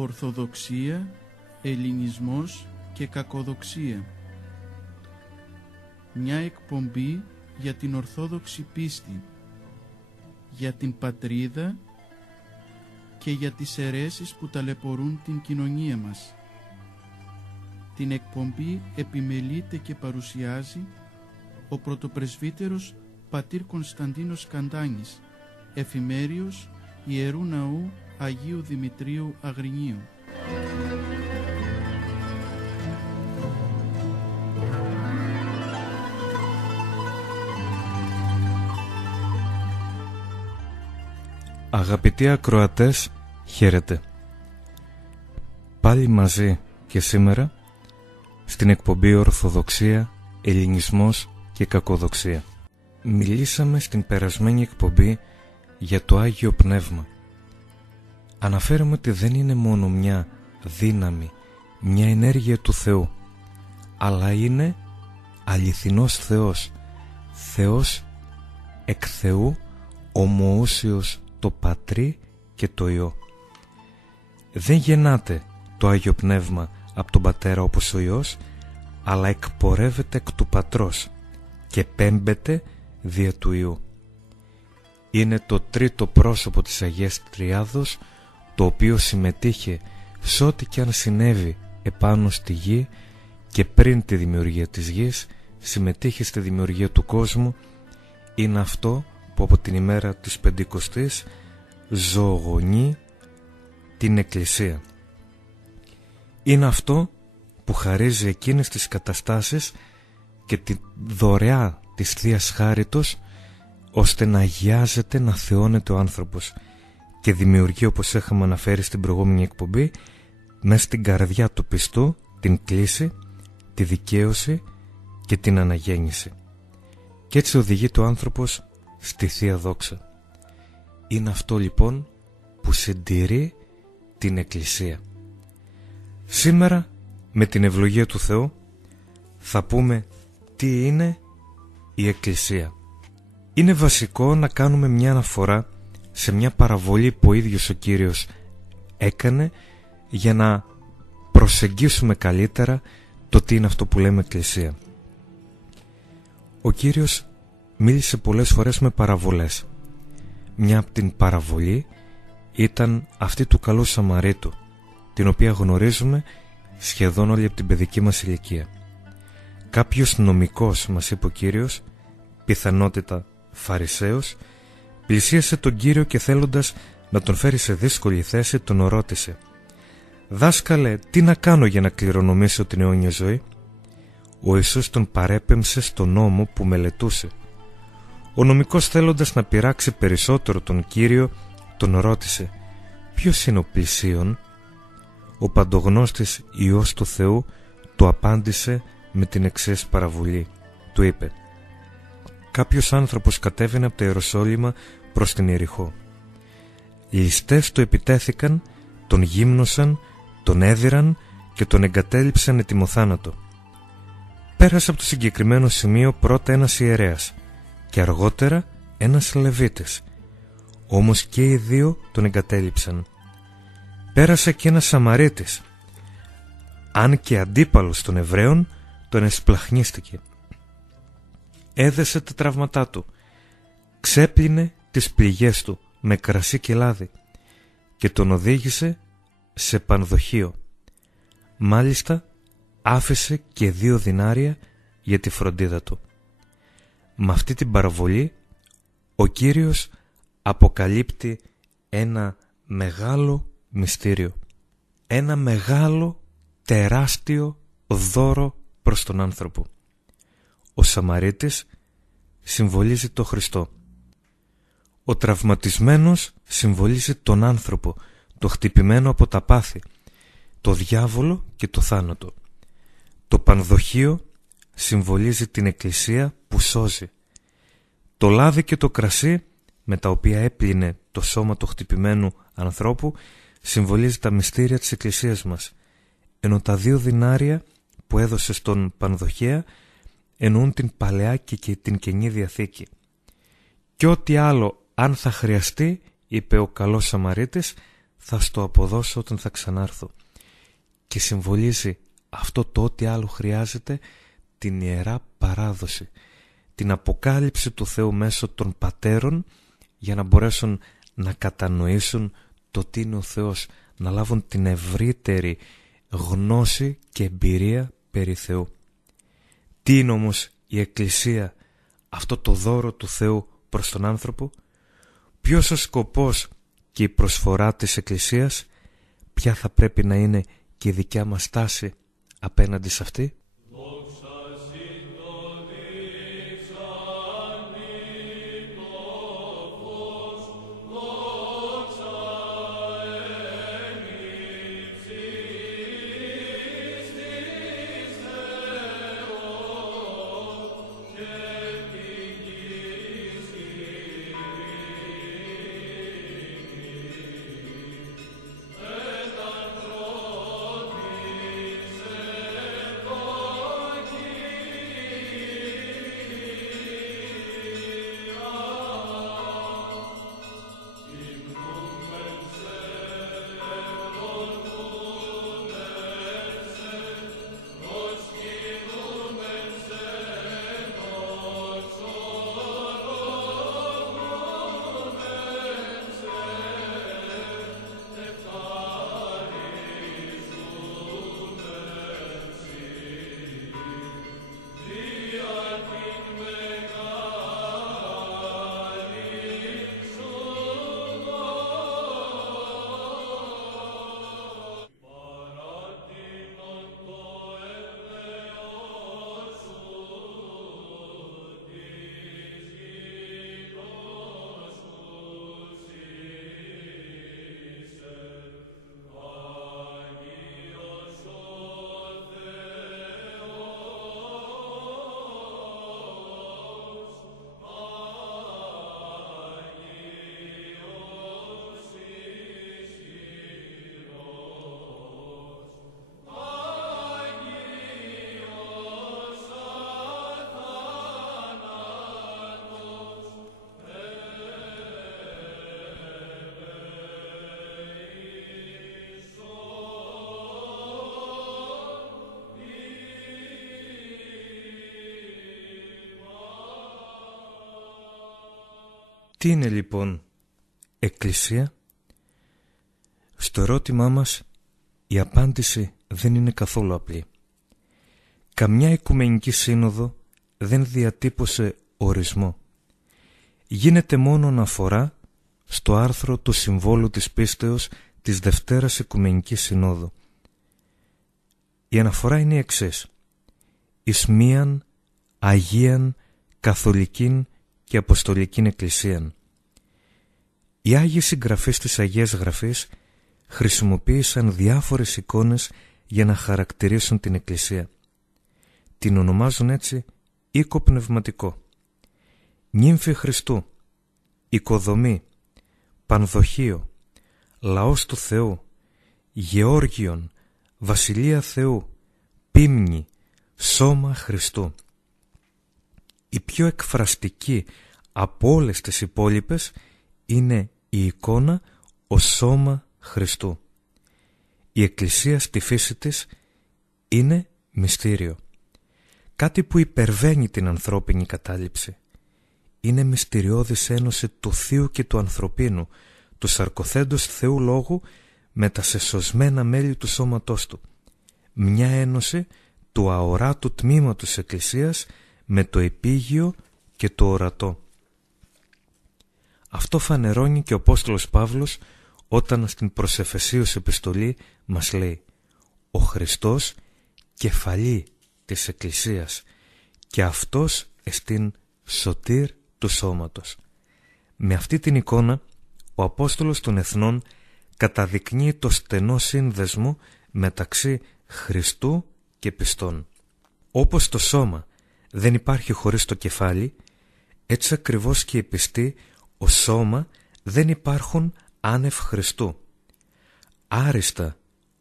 Ορθοδοξία, Ελληνισμός και Κακοδοξία. Μια εκπομπή για την Ορθόδοξη πίστη, για την πατρίδα και για τις αιρέσεις που ταλαιπωρούν την κοινωνία μας. Την εκπομπή επιμελείται και παρουσιάζει ο πρωτοπρεσβύτερος πατήρ Κωνσταντίνος Καντάνης, εφημέριος Ιερού Ναού Αγίου Δημητρίου Αγρινίου. Αγαπητοί ακροατές, χαίρετε. Πάλι μαζί και σήμερα στην εκπομπή Ορθοδοξία, Ελληνισμός και Κακοδοξία. Μιλήσαμε στην περασμένη εκπομπή για το Άγιο Πνεύμα. Αναφέραμε ότι δεν είναι μόνο μια δύναμη, μια ενέργεια του Θεού, αλλά είναι αληθινός Θεός, Θεός εκ Θεού, ομοούσιος το Πατρί και το Υιό. Δεν γεννάται το Άγιο Πνεύμα από τον Πατέρα όπως ο Υιός, αλλά εκπορεύεται εκ του Πατρός και πέμπεται δια του Υιού. Είναι το τρίτο πρόσωπο της Αγίας Τριάδος, το οποίο συμμετείχε σε ό,τι και αν συνέβη επάνω στη γη και πριν τη δημιουργία της γης, συμμετείχε στη δημιουργία του κόσμου. Είναι αυτό που από την ημέρα της Πεντηκοστής ζωογονεί την Εκκλησία. Είναι αυτό που χαρίζει εκείνες τις καταστάσεις και τη δωρεά της Θείας Χάριτος, ώστε να αγιάζεται, να θεώνεται ο άνθρωπος και δημιουργεί, όπως είχαμε αναφέρει στην προηγούμενη εκπομπή, μέσα στην καρδιά του πιστού την κλίση, τη δικαίωση και την αναγέννηση. Και έτσι οδηγείται ο άνθρωπος στη Θεία Δόξα. Είναι αυτό λοιπόν που συντηρεί την Εκκλησία. Σήμερα με την ευλογία του Θεού θα πούμε τι είναι η Εκκλησία. Είναι βασικό να κάνουμε μια αναφορά σε μια παραβολή που ο ίδιος ο Κύριος έκανε για να προσεγγίσουμε καλύτερα το τι είναι αυτό που λέμε Εκκλησία. Ο Κύριος μίλησε πολλές φορές με παραβολές. Μια από την παραβολή ήταν αυτή του καλού Σαμαρίτου, την οποία γνωρίζουμε σχεδόν όλη από την παιδική μας ηλικία. Κάποιος νομικός, μας είπε ο Κύριος, πιθανότητα Φαρισαίος, πλησίασε τον Κύριο και θέλοντας να τον φέρει σε δύσκολη θέση τον ρώτησε: «Δάσκαλε, τι να κάνω για να κληρονομήσω την αιώνια ζωή?» Ο Ιησούς τον παρέπεμψε στον νόμο που μελετούσε. Ο νομικός, θέλοντας να πειράξει περισσότερο τον Κύριο, τον ρώτησε: «Ποιος είναι ο πλησίον?» Ο παντογνώστης Υιός του Θεού του απάντησε με την εξής παραβολή. Του είπε: «Κάποιος άνθρωπος κατέβαινε από το Ιεροσόλυμα προς την Ιεριχώ. Ληστές του επιτέθηκαν, τον γύμνωσαν, τον έδιραν και τον εγκατέλειψαν ετοιμοθάνατο. Πέρασε από το συγκεκριμένο σημείο πρώτα ένας ιερέας και αργότερα ένας Λεβίτης. Όμως και οι δύο τον εγκατέλειψαν. Πέρασε και ένας Σαμαρίτης. Αν και αντίπαλος των Εβραίων, τον εσπλαχνίστηκε. Έδεσε τα τραύματά του, ξέπλυνε τις πληγές του με κρασί και λάδι και τον οδήγησε σε πανδοχείο. Μάλιστα άφησε και 2 δινάρια για τη φροντίδα του». Με αυτή την παραβολή ο Κύριος αποκαλύπτει ένα μεγάλο μυστήριο, ένα μεγάλο τεράστιο δώρο προς τον άνθρωπο. Ο Σαμαρίτης συμβολίζει τον Χριστό. Ο τραυματισμένος συμβολίζει τον άνθρωπο, το χτυπημένο από τα πάθη, το διάβολο και το θάνατο. Το πανδοχείο συμβολίζει την Εκκλησία που σώζει. Το λάδι και το κρασί με τα οποία έπλυνε το σώμα του χτυπημένου ανθρώπου συμβολίζει τα μυστήρια της Εκκλησίας μας, ενώ τα 2 δινάρια που έδωσε στον πανδοχέα εννοούν την Παλαιά και την Καινή Διαθήκη. Και ό,τι άλλο αν θα χρειαστεί, είπε ο καλός Σαμαρίτης, θα στο αποδώσω όταν θα ξανάρθω. Και συμβολίζει αυτό το ό,τι άλλο χρειάζεται, την Ιερά Παράδοση, την αποκάλυψη του Θεού μέσω των πατέρων, για να μπορέσουν να κατανοήσουν το τι είναι ο Θεός, να λάβουν την ευρύτερη γνώση και εμπειρία περί Θεού. Τι είναι όμως η Εκκλησία, αυτό το δώρο του Θεού προς τον άνθρωπο? Ποιος ο σκοπός και η προσφορά της Εκκλησίας? Ποια θα πρέπει να είναι και η δικιά μας στάση απέναντι σε αυτή? Τι είναι λοιπόν Εκκλησία? Στο ερώτημά μας η απάντηση δεν είναι καθόλου απλή. Καμιά Οικουμενική Σύνοδο δεν διατύπωσε ορισμό. Γίνεται μόνο αναφορά στο άρθρο του Συμβόλου της Πίστεως της Δευτέρας Οικουμενικής Συνόδου. Η αναφορά είναι η εξής: εις μίαν Αγίαν Καθολικήν και Αποστολικήν Εκκλησίαν. Οι Άγιοι συγγραφείς της Αγίας Γραφής χρησιμοποίησαν διάφορες εικόνες για να χαρακτηρίσουν την Εκκλησία. Την ονομάζουν έτσι οίκο πνευματικό, νύμφη Χριστού, οικοδομή, πανδοχείο, λαός του Θεού, Γεώργιον, βασιλεία Θεού, πίμνη, σώμα Χριστού. Η πιο εκφραστική από όλες τις υπόλοιπες είναι η εικόνα ως σώμα Χριστού. Η Εκκλησία στη φύση της είναι μυστήριο. Κάτι που υπερβαίνει την ανθρώπινη κατάληψη. Είναι μυστηριώδης ένωση του Θείου και του ανθρωπίνου, του σαρκοθέντος Θεού Λόγου με τα σεσωσμένα μέλη του σώματός του. Μια ένωση του αοράτου τμήματος της Εκκλησίας με το επίγειο και το ορατό. Αυτό φανερώνει και ο Απόστολος Παύλος όταν στην προς Εφεσίους επιστολή μας λέει: ο Χριστός κεφαλή της Εκκλησίας και αυτός εστίν σωτήρ του σώματος. Με αυτή την εικόνα ο Απόστολος των Εθνών καταδεικνύει το στενό σύνδεσμο μεταξύ Χριστού και πιστών. Όπως το σώμα δεν υπάρχει χωρίς το κεφάλι, έτσι ακριβώς και οι πιστοί ως σώμα δεν υπάρχουν άνευ Χριστού. Άριστα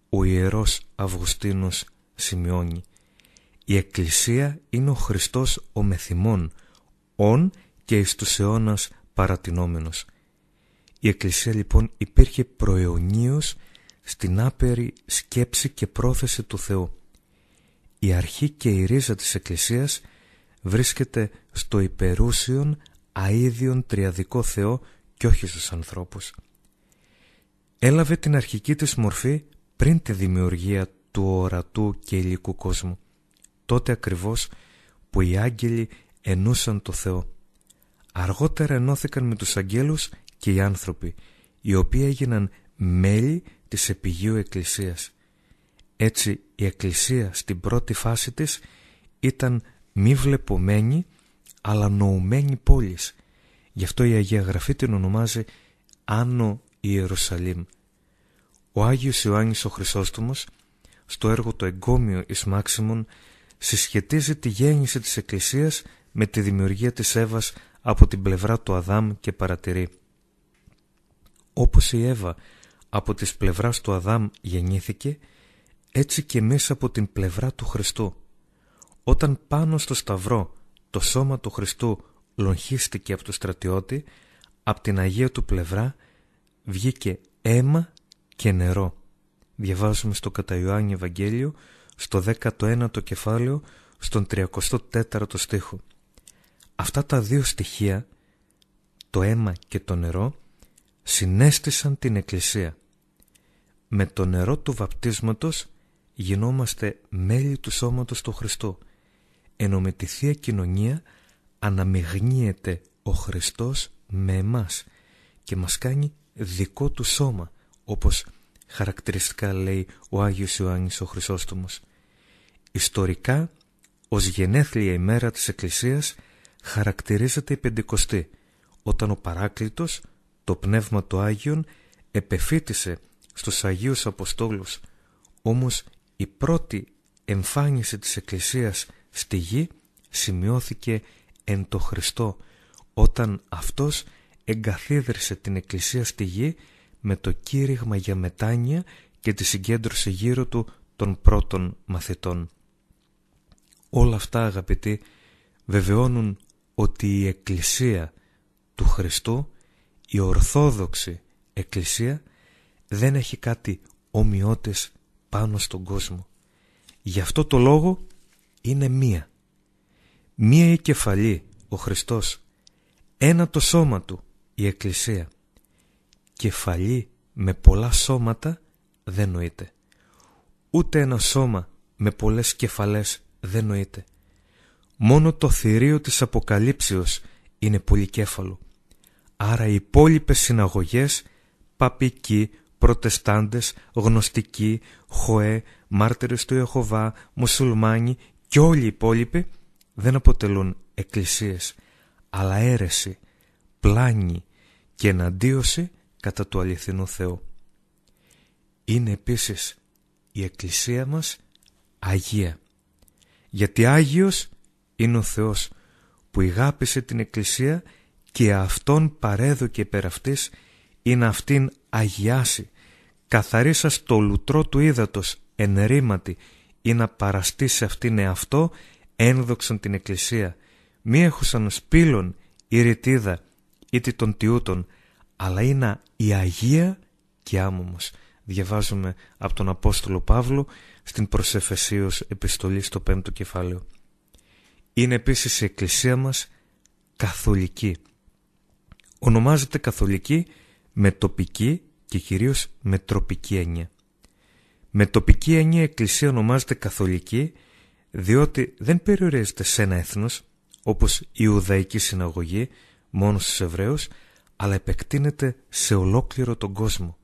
ο Ιερός Αυγουστίνος σημειώνει: η Εκκλησία είναι ο Χριστός ο μεθυμών, ον και εις τους αιώνας παρατηνόμενος. Η Εκκλησία λοιπόν υπήρχε προαιωνίως στην άπειρη σκέψη και πρόθεση του Θεού. Η αρχή και η ρίζα της Εκκλησίας βρίσκεται στο υπερούσιον αΐδιον τριαδικό Θεό και όχι στους ανθρώπους. Έλαβε την αρχική της μορφή πριν τη δημιουργία του ορατού και υλικού κόσμου, τότε ακριβώς που οι άγγελοι ενούσαν το Θεό. Αργότερα ενώθηκαν με τους αγγέλους και οι άνθρωποι, οι οποίοι έγιναν μέλη της επιγείου Εκκλησίας. Έτσι η Εκκλησία στην πρώτη φάση της ήταν μη βλεπομένη αλλά νοουμένη πόλης. Γι' αυτό η Αγία Γραφή την ονομάζει Άνω Ιερουσαλήμ. Ο Άγιος Ιωάννης ο Χρυσόστομος στο έργο το Εγκόμιο εις Μάξιμον συσχετίζει τη γέννηση της Εκκλησίας με τη δημιουργία της Εύας από την πλευρά του Αδάμ και παρατηρεί: όπως η Εύα από της πλευράς του Αδάμ γεννήθηκε, έτσι και εμείς από την πλευρά του Χριστού. Όταν πάνω στο σταυρό το σώμα του Χριστού λογχίστηκε από το στρατιώτη, από την Αγία του πλευρά βγήκε αίμα και νερό. Διαβάζουμε στο κατά Ιωάννη Ευαγγέλιο, στο 19ο κεφάλαιο, στον 34ο στίχο. Αυτά τα δύο στοιχεία, το αίμα και το νερό, συνέστησαν την Εκκλησία. Με το νερό του βαπτίσματος γινόμαστε μέλη του σώματος του Χριστού, ενώ με τη Θεία Κοινωνία αναμειγνύεται ο Χριστός με εμάς και μας κάνει δικό του σώμα, όπως χαρακτηριστικά λέει ο Άγιος Ιωάννης ο Χρυσόστομος. Ιστορικά, ως γενέθλια ημέρα της Εκκλησίας χαρακτηρίζεται η Πεντηκοστή, όταν ο Παράκλητος, το Πνεύμα του Άγιον, επεφύτησε στους Αγίους Αποστόλους. Όμως η πρώτη εμφάνιση της Εκκλησίας στη γη σημειώθηκε εν το Χριστό, όταν Αυτός εγκαθίδρυσε την Εκκλησία στη γη με το κήρυγμα για μετάνοια και τη συγκέντρωση γύρω του των πρώτων μαθητών. Όλα αυτά, αγαπητοί, βεβαιώνουν ότι η Εκκλησία του Χριστού, η Ορθόδοξη Εκκλησία, δεν έχει κάτι ομοιότες πάνω στον κόσμο. Γι' αυτό το λόγο είναι μία. Μία η κεφαλή, ο Χριστός, ένα το σώμα του, η Εκκλησία. Κεφαλή με πολλά σώματα δεν νοείται. Ούτε ένα σώμα με πολλές κεφαλές δεν νοείται. Μόνο το θηρίο της Αποκαλύψεως είναι πολυκέφαλο. Άρα οι υπόλοιπες συναγωγές, παπικοί, προτεστάντες, γνωστικοί, χοέ, μάρτυρες του Ιεχωβά, μουσουλμάνοι και όλοι οι υπόλοιποι δεν αποτελούν εκκλησίες, αλλά αίρεση, πλάνη και εναντίωση κατά του αληθινού Θεού. Είναι επίσης η Εκκλησία μας Αγία, γιατί Άγιος είναι ο Θεός που ηγάπησε την Εκκλησία και Αυτόν παρέδωκε υπέρ αυτής ή να αυτήν αγιάσει, καθαρίσας το λουτρό του ύδατος εν ρήματι ή να παραστεί σε αυτήν εαυτό ένδοξον την Εκκλησία, μη έχουσαν σπήλων ή ρητίδα είτε των τιούτων, αλλά είναι η Αγία και άμωμος. Διαβάζουμε από τον Απόστολο Παύλο στην προς Εφεσίους επιστολή στο 5ο κεφάλαιο. Είναι επίσης η Εκκλησία μας καθολική. Ονομάζεται καθολική με τοπική και κυρίως με τροπική έννοια. Με τοπική έννοια η Εκκλησία ονομάζεται καθολική διότι δεν περιορίζεται σε ένα έθνος όπως η Ιουδαϊκή Συναγωγή μόνο στους Εβραίους, αλλά επεκτείνεται σε ολόκληρο τον κόσμο.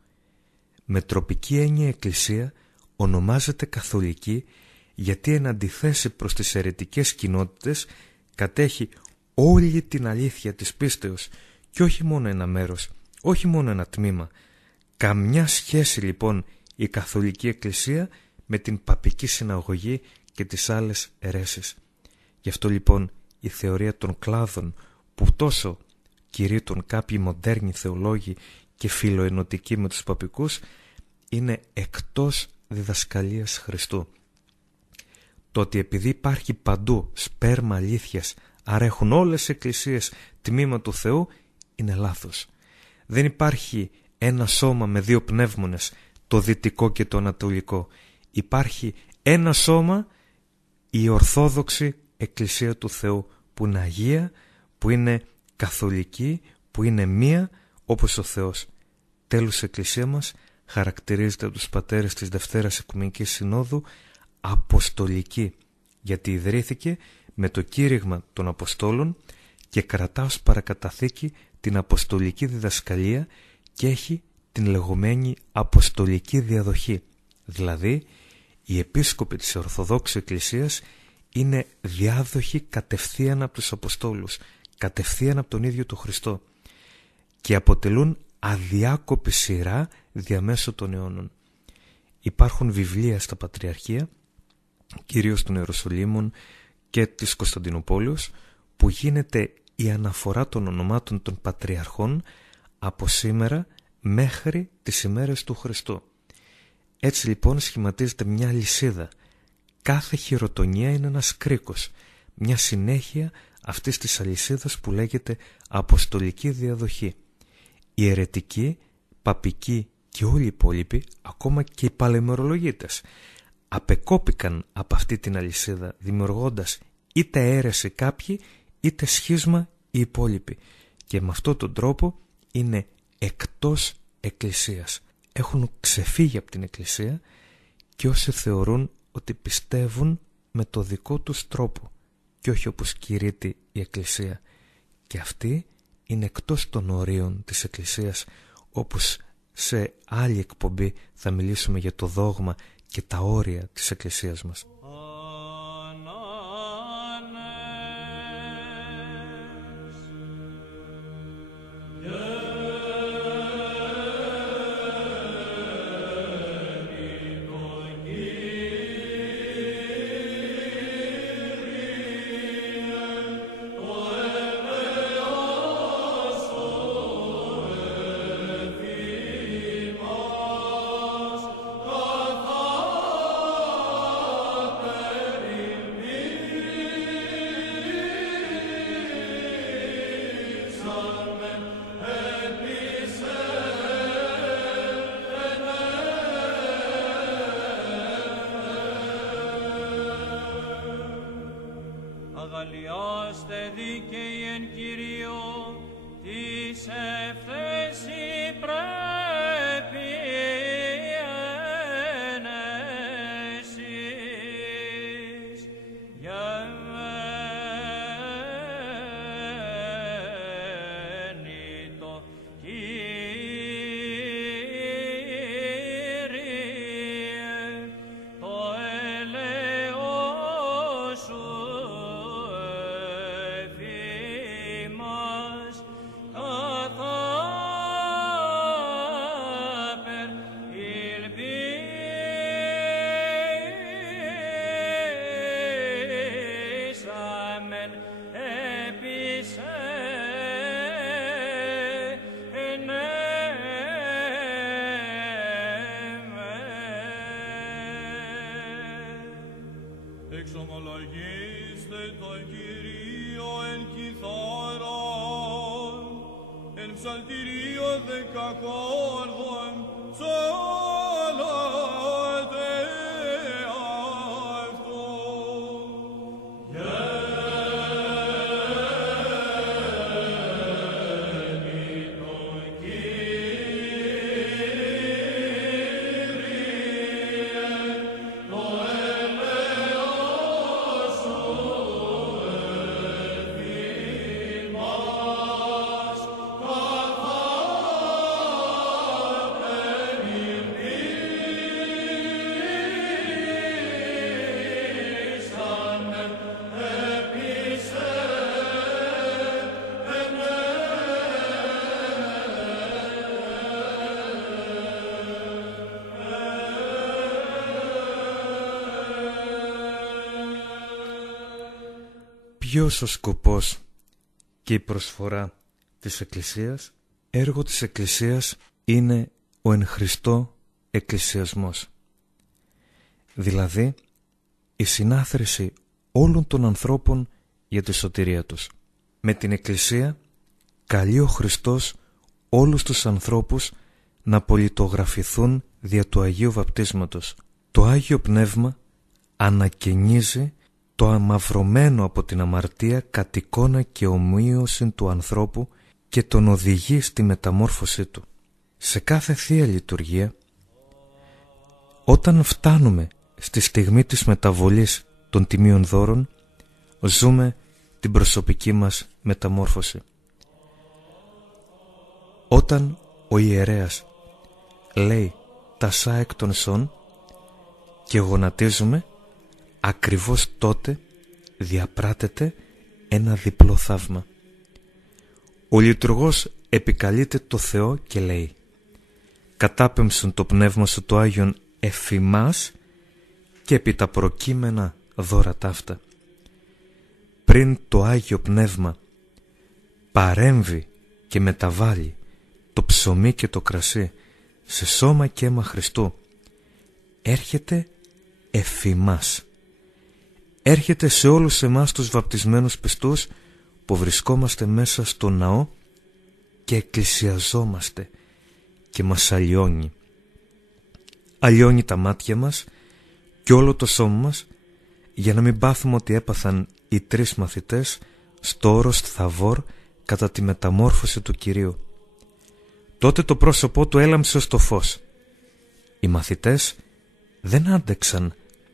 Με τροπική έννοια η Εκκλησία ονομάζεται καθολική γιατί εν αντιθέσει προς τις αιρετικές κοινότητες κατέχει όλη την αλήθεια της πίστεως και όχι μόνο ένα μέρος, όχι μόνο ένα τμήμα. Καμιά σχέση λοιπόν η Καθολική Εκκλησία με την Παπική Συναγωγή και τις άλλες αιρέσεις. Γι' αυτό λοιπόν η θεωρία των κλάδων που τόσο κηρύττουν κάποιοι μοντέρνοι θεολόγοι και φιλοενωτικοί με τους παπικούς είναι εκτός διδασκαλίας Χριστού. Το ότι επειδή υπάρχει παντού σπέρμα αλήθειας, άρα έχουν όλες οι εκκλησίες τμήμα του Θεού, είναι λάθος. Δεν υπάρχει ένα σώμα με δύο πνεύμονες, το δυτικό και το ανατολικό. Υπάρχει ένα σώμα, η Ορθόδοξη Εκκλησία του Θεού, που είναι Αγία, που είναι καθολική, που είναι μία όπως ο Θεός. Τέλος, η Εκκλησία μας χαρακτηρίζεται από τους πατέρες της Δευτέρας Οικουμενικής Συνόδου αποστολική, γιατί ιδρύθηκε με το κήρυγμα των Αποστόλων και κρατά ως παρακαταθήκη την αποστολική διδασκαλία και έχει την λεγόμενη αποστολική διαδοχή. Δηλαδή, οι επίσκοποι της Ορθοδόξου Εκκλησίας είναι διάδοχοι κατευθείαν από τους Αποστόλους, κατευθείαν από τον ίδιο τον Χριστό, και αποτελούν αδιάκοπη σειρά διαμέσου των αιώνων. Υπάρχουν βιβλία στα Πατριαρχεία, κυρίως των Ιεροσολύμων και της Κωνσταντινούπολης, που γίνεται η αναφορά των ονομάτων των Πατριαρχών από σήμερα μέχρι τις ημέρες του Χριστού. Έτσι λοιπόν σχηματίζεται μια λυσίδα. Κάθε χειροτονία είναι ένας κρίκος, μια συνέχεια αυτής της αλυσίδας που λέγεται αποστολική διαδοχή. Οι αιρετικοί, παπικοί και όλοι οι υπόλοιποι, ακόμα και οι παλαιμερολογίτες, απεκόπηκαν από αυτή την αλυσίδα, δημιουργώντας είτε αίρεση κάποιοι, είτε σχίσμα οι υπόλοιποι, και με αυτόν τον τρόπο είναι εκτός Εκκλησίας. Έχουν ξεφύγει από την Εκκλησία, και όσοι θεωρούν ότι πιστεύουν με το δικό τους τρόπο και όχι όπως κηρύττει η Εκκλησία, και αυτοί είναι εκτός των ορίων της Εκκλησίας, όπως σε άλλη εκπομπή θα μιλήσουμε για το δόγμα και τα όρια της Εκκλησίας μας. Αγαλιάστε δίκαιοι εν Κυρίω, της ευθέση πρέπει εν εσείς, γέννητο Κύριε, το έλεος σου εξομολογήστε τον Κύριο εν κιθάραν, εν ψαλτηρίο δεκακόρδον, ψαλάτε αυτό. Ποιος ο σκοπός και η προσφορά της Εκκλησίας? Έργο της Εκκλησίας είναι ο εν Χριστώ εκκλησιασμός, δηλαδή η συνάθρηση όλων των ανθρώπων για τη σωτηρία τους. Με την Εκκλησία καλεί ο Χριστός όλους τους ανθρώπους να πολιτογραφηθούν δια του Αγίου Βαπτίσματος. Το Άγιο Πνεύμα ανακαινίζει το αμαυρωμένο από την αμαρτία κατ' εικόνα και ομοίωση του ανθρώπου και τον οδηγεί στη μεταμόρφωσή του. Σε κάθε Θεία Λειτουργία, όταν φτάνουμε στη στιγμή της μεταβολής των τιμίων δώρων, ζούμε την προσωπική μας μεταμόρφωση. Όταν ο ιερέας λέει τα σά εκ των σών και γονατίζουμε, ακριβώς τότε διαπράτεται ένα διπλό θαύμα. Ο λειτουργός επικαλείται το Θεό και λέει: «Κατάπεμψον το πνεύμα σου το Άγιον εφημάς και επί τα προκείμενα δώρα ταύτα». Πριν το Άγιο Πνεύμα παρέμβει και μεταβάλει το ψωμί και το κρασί σε σώμα και αίμα Χριστού, έρχεται εφημάς. Έρχεται σε όλους εμάς τους βαπτισμένους πιστούς που βρισκόμαστε μέσα στο ναό και εκκλησιαζόμαστε και μας αλλοιώνει. Αλλοιώνει τα μάτια μας και όλο το σώμα μας, για να μην πάθουμε ότι έπαθαν οι 3 μαθητές στο όρος Θαβόρ κατά τη μεταμόρφωση του Κυρίου. Τότε το πρόσωπό του έλαμψε ως το φως. Οι μαθητές δεν άντεξαν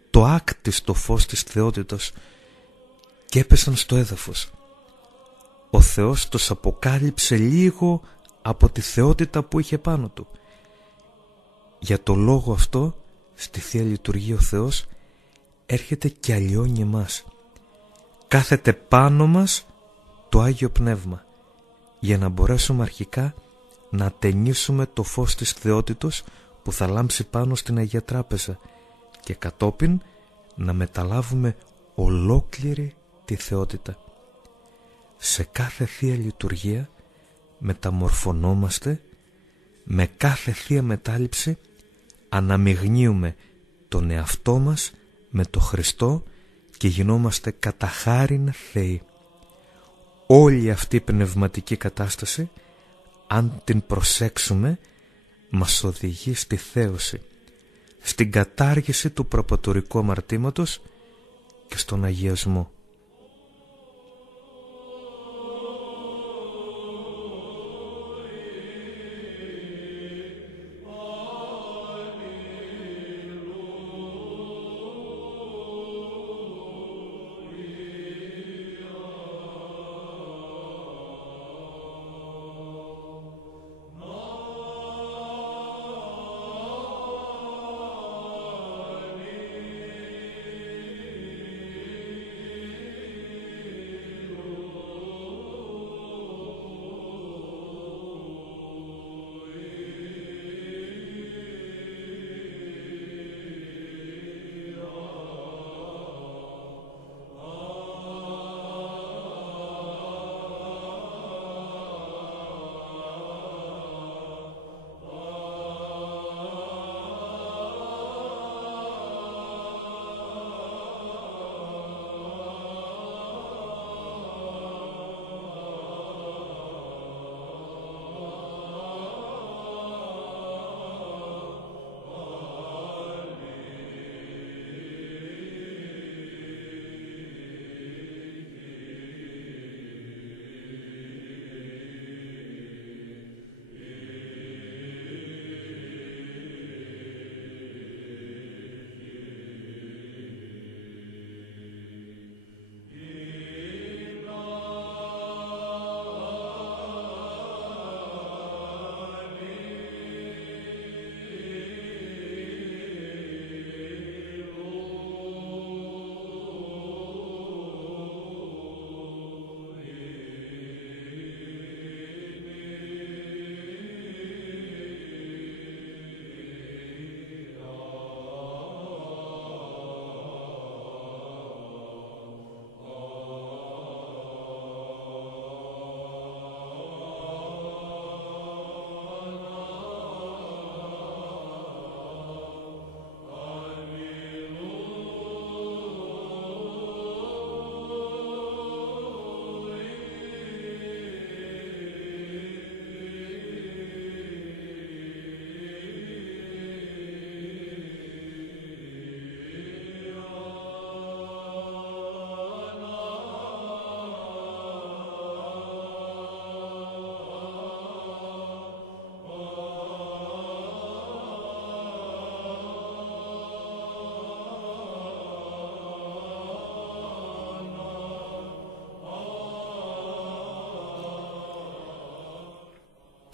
το άκτιστο φως της θεότητος και έπεσαν στο έδαφος. Ο Θεός τους αποκάλυψε λίγο από τη θεότητα που είχε πάνω του. Για το λόγο αυτό, στη Θεία Λειτουργία ο Θεός έρχεται και αλλοιώνει εμάς. Κάθεται πάνω μας το Άγιο Πνεύμα, για να μπορέσουμε αρχικά να ατενίσουμε το φως της θεότητος που θα λάμψει πάνω στην Αγία Τράπεζα και κατόπιν να μεταλάβουμε ολόκληρη τη θεότητα. Σε κάθε Θεία Λειτουργία μεταμορφωνόμαστε, με κάθε Θεία Μετάληψη αναμειγνύουμε τον εαυτό μας με τον Χριστό και γινόμαστε κατά χάριν Θεοί. Όλη αυτή η πνευματική κατάσταση, αν την προσέξουμε, μας οδηγεί στη θέωση, στην κατάργηση του προπατορικού αμαρτήματος και στον αγιασμό.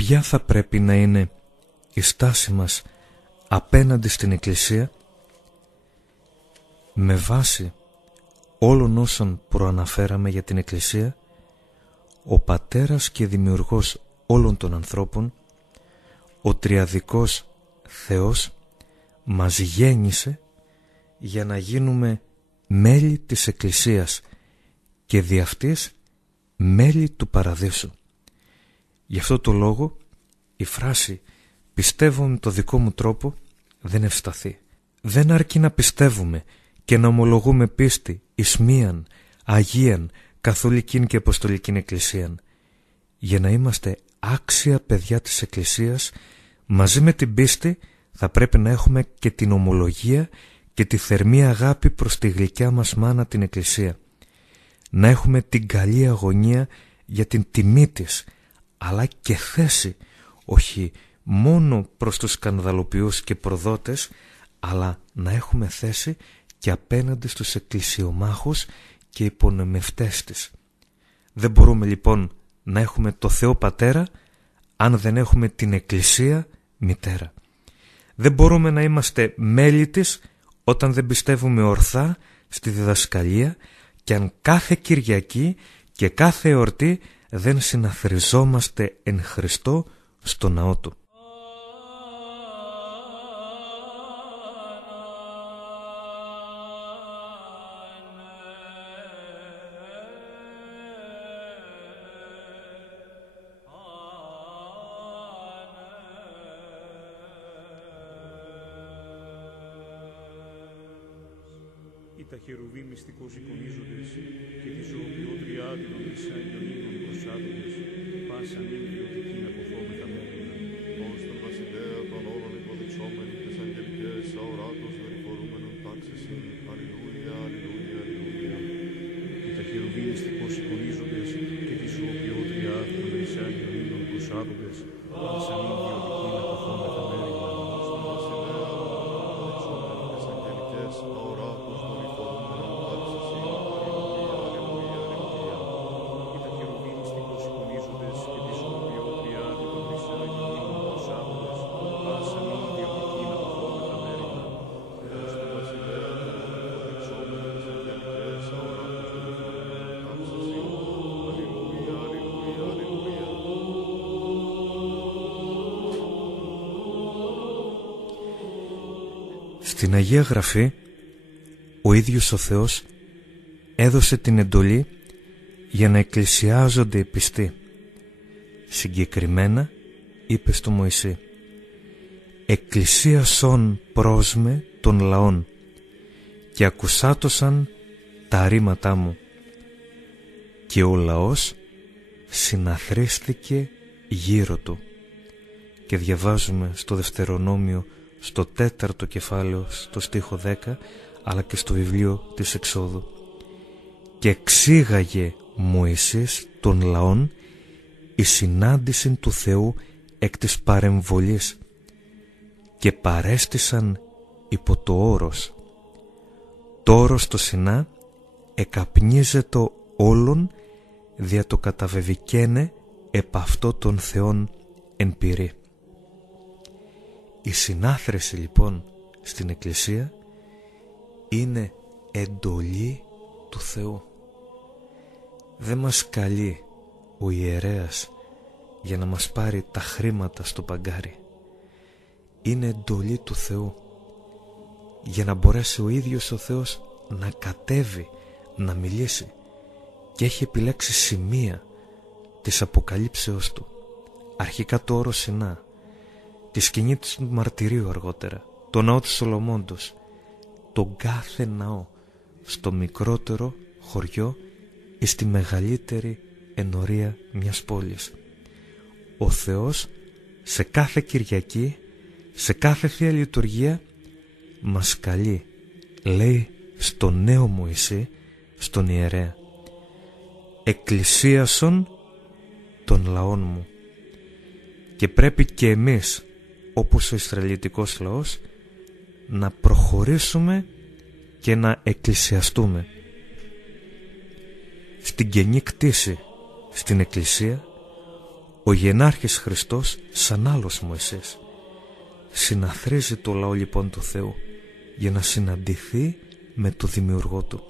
ποια θα πρέπει να είναι η στάση μας απέναντι στην Εκκλησία? Με βάση όλων όσων προαναφέραμε για την Εκκλησία, ο Πατέρας και Δημιουργός όλων των ανθρώπων, ο Τριαδικός Θεός, μας γέννησε για να γίνουμε μέλη της Εκκλησίας και δι' αυτής μέλη του Παραδείσου. Γι' αυτό το λόγο η φράση «πιστεύω με το δικό μου τρόπο» δεν ευσταθεί. Δεν αρκεί να πιστεύουμε και να ομολογούμε πίστη εις μίαν, Αγίαν, Καθολικήν και Αποστολικήν Εκκλησίαν. Για να είμαστε άξια παιδιά της Εκκλησίας, μαζί με την πίστη θα πρέπει να έχουμε και την ομολογία και τη θερμή αγάπη προς τη γλυκιά μας μάνα την Εκκλησία. Να έχουμε την καλή αγωνία για την τιμή της, αλλά και θέση, όχι μόνο προς τους σκανδαλοποιούς και προδότες, αλλά να έχουμε θέση και απέναντι στους εκκλησιομάχους και υπονομευτές της. Δεν μπορούμε λοιπόν να έχουμε το Θεό Πατέρα αν δεν έχουμε την Εκκλησία Μητέρα. Δεν μπορούμε να είμαστε μέλη της όταν δεν πιστεύουμε ορθά στη διδασκαλία και αν κάθε Κυριακή και κάθε εορτή δεν συναθριζόμαστε εν Χριστώ στο ναό Του. Τα χερουβί μυστικώς εικονίζοντες και τη ζωοποιότριά την ομίσαν Ιωνίνων προσάδοντες, πάσαν ημιωτικήν αποφόμεθα μέρηνα. Ως τον βασιλέα των όλων υποδειξόμενοι τις αγγελικές αοράτος δορυφορούμενων τάξεσιν. Αλληλούια, αλληλούια, αλληλούια. Τα χερουβί μυστικώς εικονίζοντες και τη ζωοποιότριά την ομίσαν Ιωνίνων προσάδοντες, πάσαν ημιωτικήν αποφόμεθα μέρηνα. Ως τον βασιλέα των όλων υποδειξόμενοι τις αγγελικές αοράτος δορυφορούμενων τάξεσιν. Αλληλούια, αλληλούια, αλληλούια. Τα χερουβί μυστικώς εικονίζοντες και τη ζωοποιότριά την ομίσαν Ιωνίνων προσάδοντες, πάσαν ημιωτικήν αποφόμεθα μέρηνα. Ως τον βασιλέα των όλων υποδειξόμενοι τις αγγελικές αοράτος δορυφορούμενων τάξεσιν. Αλληλούια, αλληλούια, αλληλούια. Στην Αγία Γραφή ο ίδιος ο Θεός έδωσε την εντολή για να εκκλησιάζονται οι πιστοί. Συγκεκριμένα είπε στο Μωυσή «Εκκλησίασον πρόσμε των λαών και ακουσάτωσαν τα ρήματά μου». Και ο λαός συναθρίστηκε γύρω του. Και διαβάζουμε στο Δευτερονόμιο στο 4ο κεφάλαιο στο στίχο 10, αλλά και στο βιβλίο της Εξόδου. «Και εξήγαγε Μωυσής των λαών η συνάντηση του Θεού εκ της παρεμβολής και παρέστησαν υπό το όρος. Το όρος το Σινά εκαπνίζεται όλων δια το καταβεβικένε επ' αυτό των Θεών εν πυρή». Η συνάθρεση λοιπόν στην Εκκλησία είναι εντολή του Θεού. Δεν μας καλεί ο ιερέας για να μας πάρει τα χρήματα στο παγκάρι. Είναι εντολή του Θεού για να μπορέσει ο ίδιος ο Θεός να κατέβει, να μιλήσει, και έχει επιλέξει σημεία της αποκαλύψεως του. Αρχικά το όρο Σινά, τη σκηνή του μαρτυρίου αργότερα, το ναό του Σολομώντος, τον κάθε ναό στο μικρότερο χωριό ή στη μεγαλύτερη ενορία μιας πόλης. Ο Θεός σε κάθε Κυριακή, σε κάθε Θεία Λειτουργία μας καλεί, λέει στον νέο Μωυσή, στον ιερέα, «Εκκλησίασον των λαών μου». Και πρέπει και εμείς, όπως ο Ισραηλιτικός λαός, να προχωρήσουμε και να εκκλησιαστούμε. Στην καινή κτήση στην Εκκλησία, Ο γενάρχης Χριστός, σαν άλλος Μωυσής, συναθρίζει το λαό λοιπόν του Θεού για να συναντηθεί με το Δημιουργό του.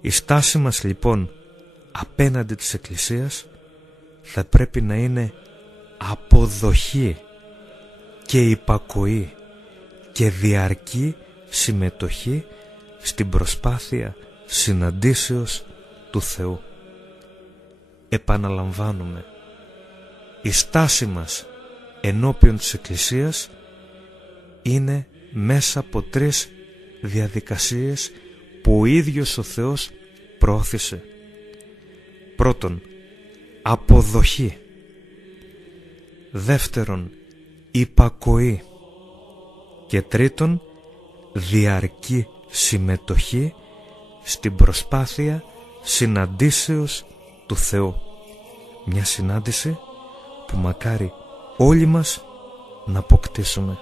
Η στάση μας λοιπόν απέναντι της Εκκλησίας θα πρέπει να είναι αποδοχή και υπακοή και διαρκή συμμετοχή στην προσπάθεια συναντήσεως του Θεού. Επαναλαμβάνουμε, η στάση μας ενώπιον της Εκκλησίας είναι μέσα από 3 διαδικασίες που ο ίδιος ο Θεός προώθησε. Πρώτον, αποδοχή. Δεύτερον, υπακοή. Και τρίτον, διαρκή συμμετοχή στην προσπάθεια συναντήσεως του Θεού. Μια συνάντηση που μακάρι όλοι μας να αποκτήσουμε.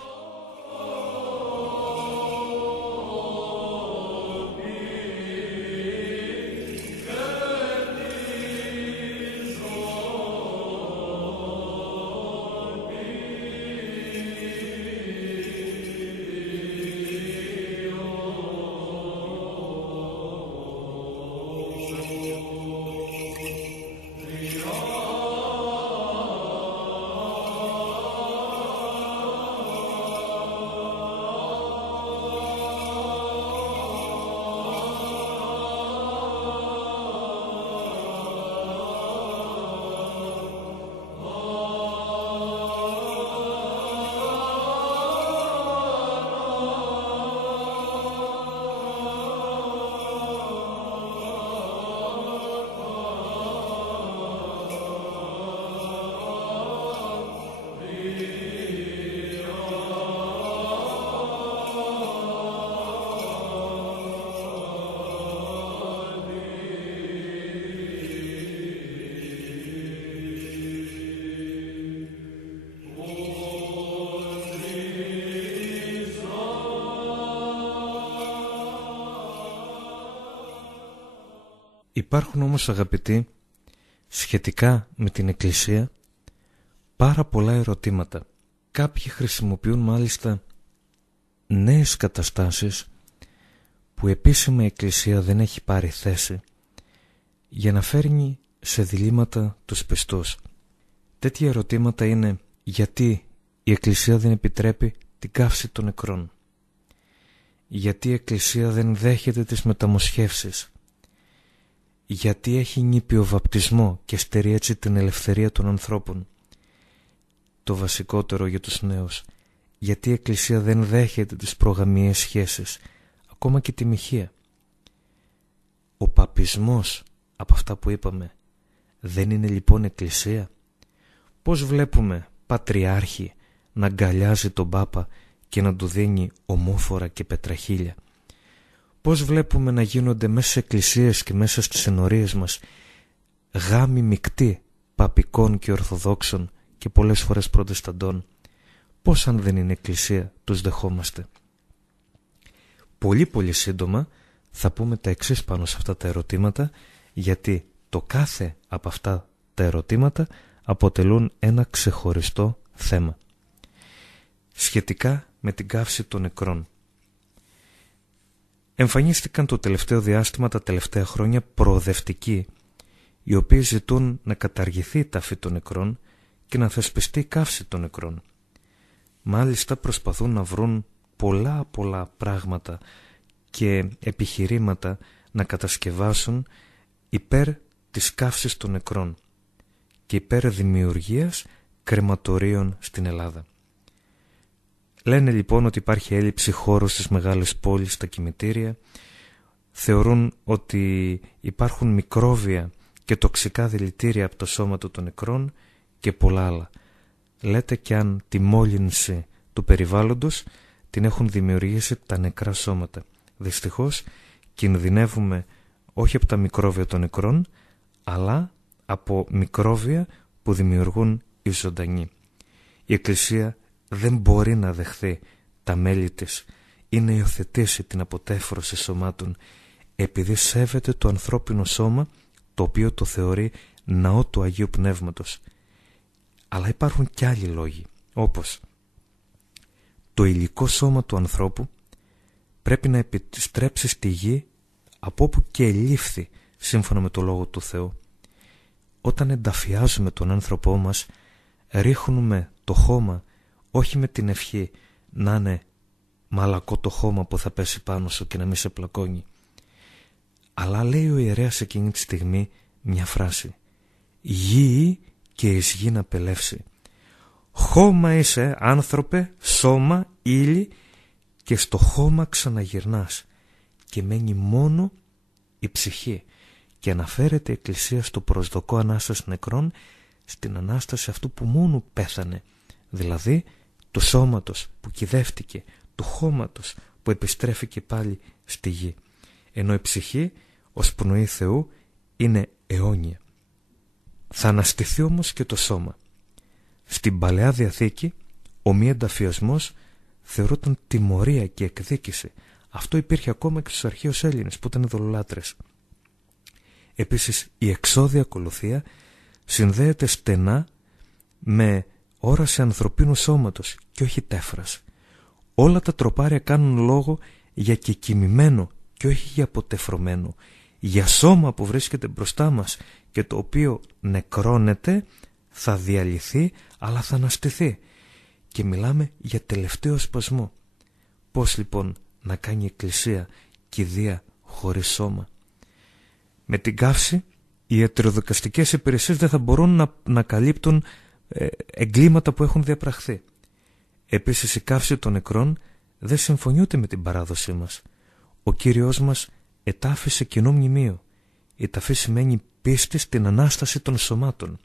Υπάρχουν όμως, αγαπητοί, σχετικά με την Εκκλησία πάρα πολλά ερωτήματα. Κάποιοι χρησιμοποιούν μάλιστα νέες καταστάσεις που επίσημα η Εκκλησία δεν έχει πάρει θέση για να φέρνει σε διλήμματα τους πιστούς. Τέτοια ερωτήματα είναι: γιατί η Εκκλησία δεν επιτρέπει την καύση των νεκρών? Γιατί η Εκκλησία δεν δέχεται τις μεταμοσχεύσεις? Γιατί έχει νήπιο βαπτισμό και στερεί έτσι την ελευθερία των ανθρώπων? Το βασικότερο για τους νέους: γιατί η Εκκλησία δεν δέχεται τις προγαμιαίες σχέσεις, ακόμα και τη μοιχεία? Ο παπισμός, από αυτά που είπαμε, δεν είναι λοιπόν Εκκλησία? Πώς βλέπουμε πατριάρχη να αγκαλιάζει τον Πάπα και να του δίνει ομόφορα και πετραχίλια? Πώς βλέπουμε να γίνονται μέσα σε εκκλησίες και μέσα στις ενορίες μας γάμοι μεικτοί παπικών και ορθοδόξων και πολλές φορές προτεσταντών? Πώς, αν δεν είναι Εκκλησία, τους δεχόμαστε? Πολύ πολύ σύντομα θα πούμε τα εξής πάνω σε αυτά τα ερωτήματα, γιατί το κάθε από αυτά τα ερωτήματα αποτελούν ένα ξεχωριστό θέμα. Σχετικά με την καύση των νεκρών, εμφανίστηκαν το τελευταίο διάστημα, τα τελευταία χρόνια, προοδευτικοί, οι οποίοι ζητούν να καταργηθεί η ταφή των νεκρών και να θεσπιστεί η καύση των νεκρών. Μάλιστα προσπαθούν να βρουν πολλά πράγματα και επιχειρήματα να κατασκευάσουν υπέρ της καύσης των νεκρών και υπέρ δημιουργίας κρεματορίων στην Ελλάδα. Λένε λοιπόν ότι υπάρχει έλλειψη χώρου στις μεγάλες πόλεις, στα κημητήρια. Θεωρούν ότι υπάρχουν μικρόβια και τοξικά δηλητήρια από το σώμα των νεκρών και πολλά άλλα. Λέτε και αν τη μόλυνση του περιβάλλοντος την έχουν δημιουργήσει τα νεκρά σώματα. Δυστυχώς κινδυνεύουμε όχι από τα μικρόβια των νεκρών, αλλά από μικρόβια που δημιουργούν οι ζωντανοί. Η Εκκλησία δεν μπορεί να δεχθεί τα μέλη της ή να υιοθετήσει την αποτέφρωση σωμάτων, επειδή σέβεται το ανθρώπινο σώμα, το οποίο το θεωρεί ναό του Αγίου Πνεύματος. Αλλά υπάρχουν και άλλοι λόγοι, όπως το υλικό σώμα του ανθρώπου πρέπει να επιστρέψει στη γη από όπου και ελήφθη σύμφωνα με το Λόγο του Θεού. Όταν ενταφιάζουμε τον άνθρωπό μας, ρίχνουμε το χώμα όχι με την ευχή να είναι μαλακό το χώμα που θα πέσει πάνω σου και να μην σε πλακώνει, αλλά λέει ο ιερέας εκείνη τη στιγμή μια φράση: «Γη και εις γη να πελεύσει». Χώμα είσαι, άνθρωπε, σώμα, ύλη, και στο χώμα ξαναγυρνάς και μένει μόνο η ψυχή. Και αναφέρεται η Εκκλησία στο προσδοκό Ανάσταση νεκρών, στην Ανάσταση αυτού που μόνο πέθανε, δηλαδή του σώματος που κυδεύτηκε, του χώματος που επιστρέφηκε πάλι στη γη. Ενώ η ψυχή ως πνοή Θεού είναι αιώνια. Θα αναστηθεί όμως και το σώμα. Στην Παλαιά Διαθήκη ο μη ενταφιασμός θεωρούταν τιμωρία και εκδίκηση. Αυτό υπήρχε ακόμα και στους αρχαίους Έλληνες που ήταν ειδωλολάτρες. Επίσης η εξώδια ακολουθία συνδέεται στενά με όραση ανθρωπίνου σώματος και όχι τέφρας. Όλα τα τροπάρια κάνουν λόγο για κεκοιμημένο και όχι για αποτεφρωμένο, για σώμα που βρίσκεται μπροστά μας και το οποίο νεκρώνεται, θα διαλυθεί αλλά θα αναστηθεί. Και μιλάμε για τελευταίο σπασμό. Πώς λοιπόν να κάνει η Εκκλησία κηδεία χωρίς σώμα? Με την καύση οι ιατροδικαστικές υπηρεσίες δεν θα μπορούν να καλύπτουν εγκλήματα που έχουν διαπραχθεί. Επίσης η καύση των νεκρών δεν συμφωνεί ούτε με την παράδοσή μας. Ο Κύριος μας ετάφησε κοινό μνημείο. Η ταφή σημαίνει πίστη στην Ανάσταση των σωμάτων.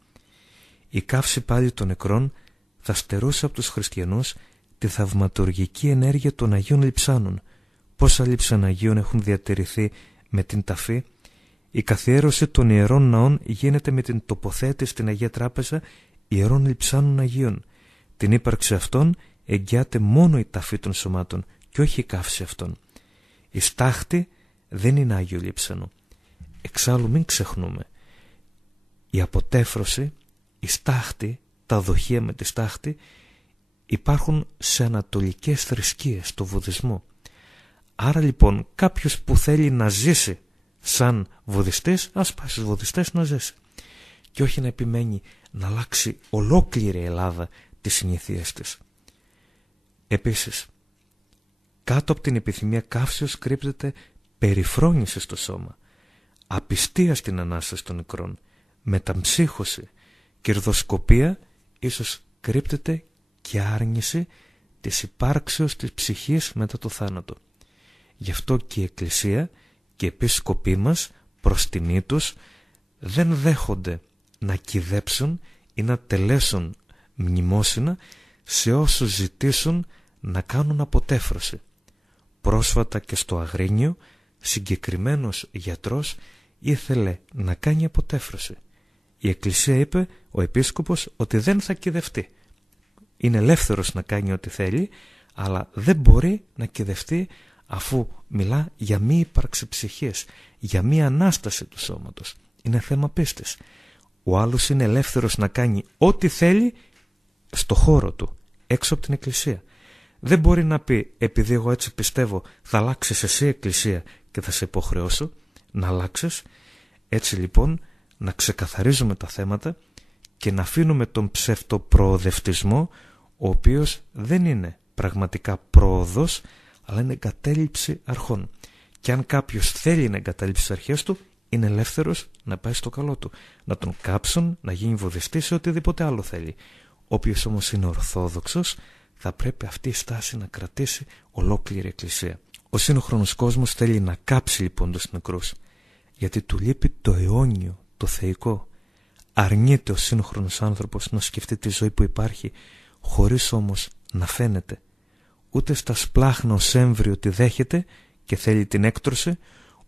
Η καύση πάλι των νεκρών θα στερούσε από τους χριστιανούς τη θαυματουργική ενέργεια των Αγίων Λειψάνων. Πόσα λείψανα Αγίων έχουν διατηρηθεί με την ταφή? Η καθιέρωση των Ιερών Ναών γίνεται με την τοποθέτηση στην Αγία Τράπεζα Ιερών Λειψάνων Αγίων. Την ύπαρξη αυτών εγγυάται μόνο η ταφή των σωμάτων και όχι η καύση αυτών. Η στάχτη δεν είναι Άγιο Λείψανο. Εξάλλου μην ξεχνούμε, η αποτέφρωση, η στάχτη, τα δοχεία με τη στάχτη υπάρχουν σε ανατολικές θρησκείες, στο βουδισμό. Άρα λοιπόν κάποιος που θέλει να ζήσει σαν βουδιστής, ας πάει στους βουδιστές να ζήσει και όχι να επιμένει να αλλάξει ολόκληρη η Ελλάδα τις συνήθειές της. Επίσης, κάτω από την επιθυμία καύσεως κρύπτεται περιφρόνηση στο σώμα, απιστία στην Ανάσταση των νεκρών, μεταμψύχωση, κερδοσκοπία, ίσως κρύπτεται και άρνηση της υπάρξεως της ψυχής μετά το θάνατο. Γι' αυτό και η Εκκλησία και οι επίσκοποι μας προς τιμή τους δεν δέχονται να κυδέψουν ή να τελέσουν μνημόσυνα σε όσους ζητήσουν να κάνουν αποτέφρωση. Πρόσφατα και στο Αγρίνιο συγκεκριμένος γιατρός ήθελε να κάνει αποτέφρωση. Η Εκκλησία είπε, ο επίσκοπος, ότι δεν θα κυδευτεί. Είναι ελεύθερος να κάνει ό,τι θέλει, αλλά δεν μπορεί να κυδευτεί αφού μιλά για μη ύπαρξη ψυχής, για μη ανάσταση του σώματος. Είναι θέμα πίστης. Ο άλλος είναι ελεύθερος να κάνει ό,τι θέλει στο χώρο του, έξω από την Εκκλησία. Δεν μπορεί να πει, επειδή εγώ έτσι πιστεύω, θα αλλάξεις εσύ Εκκλησία και θα σε υποχρεώσω να αλλάξεις. Έτσι λοιπόν να ξεκαθαρίζουμε τα θέματα και να αφήνουμε τον ψευτοπροοδευτισμό, ο οποίος δεν είναι πραγματικά πρόοδος, αλλά είναι εγκατέλειψη αρχών. Και αν κάποιος θέλει να εγκαταλείψει τις αρχές του, είναι ελεύθερος να πάει στο καλό του, να τον κάψουν, να γίνει βουδιστής ή οτιδήποτε άλλο θέλει. Όποιος όμως είναι ορθόδοξος, θα πρέπει αυτή η στάση να κρατήσει ολόκληρη Εκκλησία. Ο σύγχρονος κόσμος θέλει να κάψει λοιπόν τους νεκρούς, γιατί του λείπει το αιώνιο, το θεϊκό. Αρνείται ο σύγχρονος άνθρωπος να σκεφτεί τη ζωή που υπάρχει, χωρίς όμως να φαίνεται. Ούτε στα σπλάχνα ως έμβριο τη δέχεται και θέλει την έκτρωσε,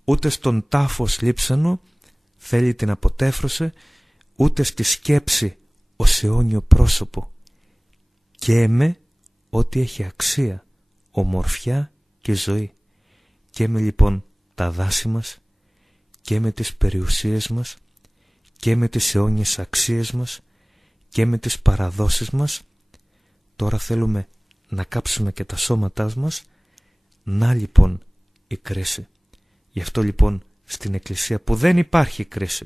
ούτε στον τάφο ως λείψανο θέλει την αποτέφρωσε, ούτε στη σκέψη ως αιώνιο πρόσωπο. Και με ό,τι έχει αξία, ομορφιά και ζωή. Και με λοιπόν τα δάση μας, και με τις περιουσίες μας, και με τις αιώνιες αξίες μας, και με τις παραδόσεις μας. Τώρα θέλουμε να κάψουμε και τα σώματά μας. Να λοιπόν η κρίση. Γι' αυτό λοιπόν στην Εκκλησία που δεν υπάρχει κρίση,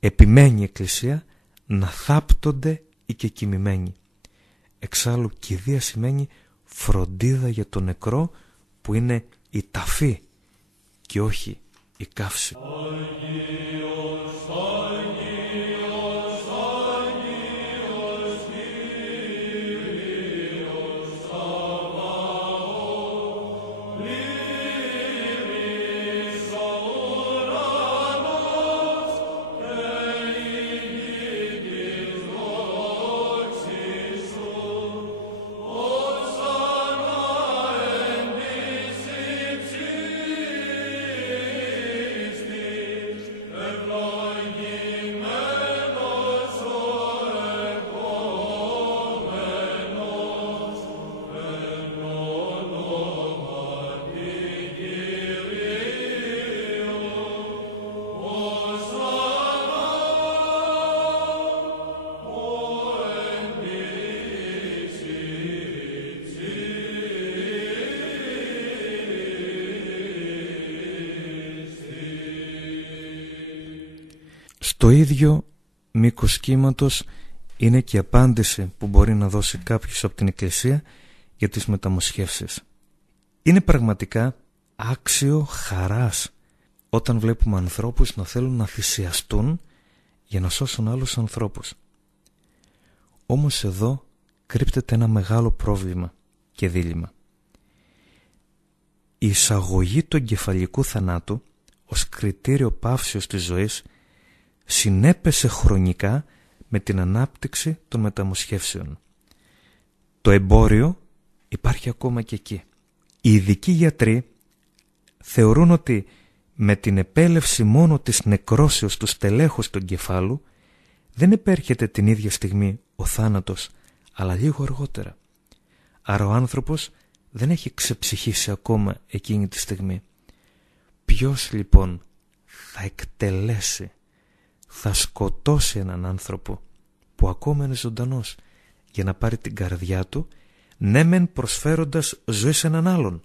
επιμένει η Εκκλησία να θάπτονται οι κεκοιμημένοι. Εξάλλου κηδεία σημαίνει φροντίδα για τον νεκρό, που είναι η ταφή και όχι η καύση. Το ίδιο μήκος κύματος είναι και η απάντηση που μπορεί να δώσει κάποιος από την Εκκλησία για τις μεταμοσχεύσεις. Είναι πραγματικά άξιο χαράς όταν βλέπουμε ανθρώπους να θέλουν να θυσιαστούν για να σώσουν άλλους ανθρώπους. Όμως εδώ κρύπτεται ένα μεγάλο πρόβλημα και δίλημμα. Η εισαγωγή του εγκεφαλικού θανάτου ως κριτήριο παύσεως της ζωής συνέπεσε χρονικά με την ανάπτυξη των μεταμοσχεύσεων. Το εμπόριο υπάρχει ακόμα και εκεί. Οι ειδικοί γιατροί θεωρούν ότι με την επέλευση μόνο της νεκρώσεως του στελέχους του εγκεφάλου δεν επέρχεται την ίδια στιγμή ο θάνατος, αλλά λίγο αργότερα. Άρα ο άνθρωπος δεν έχει ξεψυχήσει ακόμα εκείνη τη στιγμή. Ποιος λοιπόν θα εκτελέσει, θα σκοτώσει έναν άνθρωπο που ακόμα είναι ζωντανός για να πάρει την καρδιά του, ναι μεν προσφέροντας ζωή σε έναν άλλον?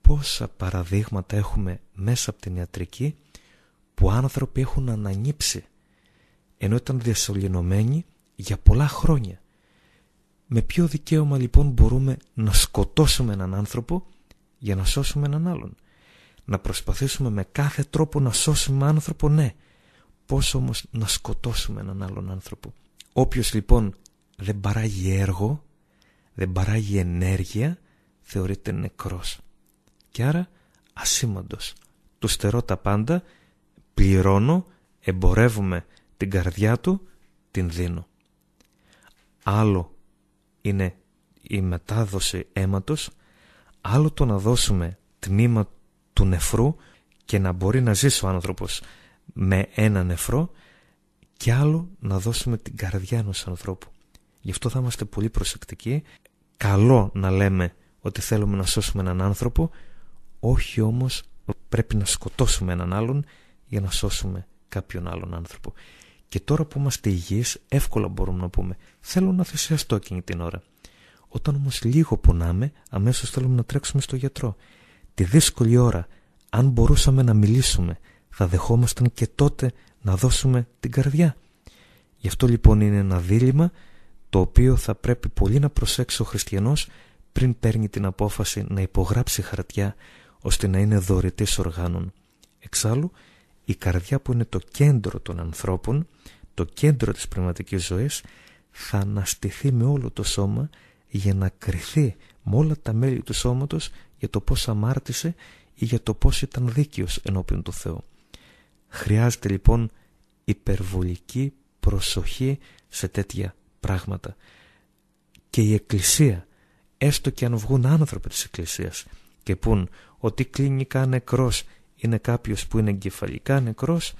Πόσα παραδείγματα έχουμε μέσα από την ιατρική που άνθρωποι έχουν ανανύψει ενώ ήταν διασωληνωμένοι για πολλά χρόνια. Με ποιο δικαίωμα λοιπόν μπορούμε να σκοτώσουμε έναν άνθρωπο για να σώσουμε έναν άλλον? Να προσπαθήσουμε με κάθε τρόπο να σώσουμε άνθρωπο, ναι. Πώς όμως να σκοτώσουμε έναν άλλον άνθρωπο? Όποιος λοιπόν δεν παράγει έργο, δεν παράγει ενέργεια, θεωρείται νεκρός και άρα ασήμαντος. Του στερώ τα πάντα, πληρώνω, εμπορεύομαι την καρδιά του, την δίνω. Άλλο είναι η μετάδοση αίματος, άλλο το να δώσουμε τμήμα του νεφρού και να μπορεί να ζήσει ο άνθρωπος με ένα νεφρό, και άλλο να δώσουμε την καρδιά ενός ανθρώπου. Γι' αυτό θα είμαστε πολύ προσεκτικοί. Καλό να λέμε ότι θέλουμε να σώσουμε έναν άνθρωπο, όχι όμως πρέπει να σκοτώσουμε έναν άλλον για να σώσουμε κάποιον άλλον άνθρωπο. Και τώρα που είμαστε υγιείς, εύκολα μπορούμε να πούμε θέλω να θυσιαστώ εκείνη την ώρα. Όταν όμως λίγο πονάμε, αμέσως θέλουμε να τρέξουμε στο γιατρό. Τη δύσκολη ώρα, αν μπορούσαμε να μιλήσουμε, θα δεχόμασταν και τότε να δώσουμε την καρδιά? Γι' αυτό λοιπόν είναι ένα δίλημμα το οποίο θα πρέπει πολύ να προσέξει ο χριστιανός πριν παίρνει την απόφαση να υπογράψει χαρτιά ώστε να είναι δωρητής οργάνων. Εξάλλου, η καρδιά που είναι το κέντρο των ανθρώπων, το κέντρο της πνευματικής ζωής, θα αναστηθεί με όλο το σώμα για να κριθεί με όλα τα μέλη του σώματος για το πώς αμάρτησε ή για το πώς ήταν δίκαιος ενώπιον του Θεού. Χρειάζεται λοιπόν υπερβολική προσοχή σε τέτοια πράγματα. Και η Εκκλησία, έστω και αν βγουν άνθρωποι της Εκκλησίας και πούν ότι κλινικά νεκρός είναι κάποιος που είναι εγκεφαλικά νεκρός,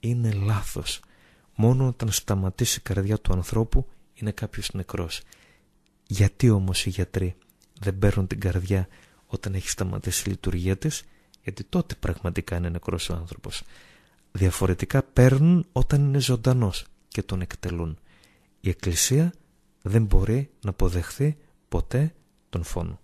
είναι λάθος. Μόνο όταν σταματήσει η καρδιά του ανθρώπου είναι κάποιος νεκρός. Γιατί όμως οι γιατροί δεν παίρνουν την καρδιά όταν έχει σταματήσει η λειτουργία της? Γιατί τότε πραγματικά είναι νεκρός ο άνθρωπος. Διαφορετικά παίρνουν όταν είναι ζωντανός και τον εκτελούν. η Εκκλησία δεν μπορεί να αποδεχθεί ποτέ τον φόνο.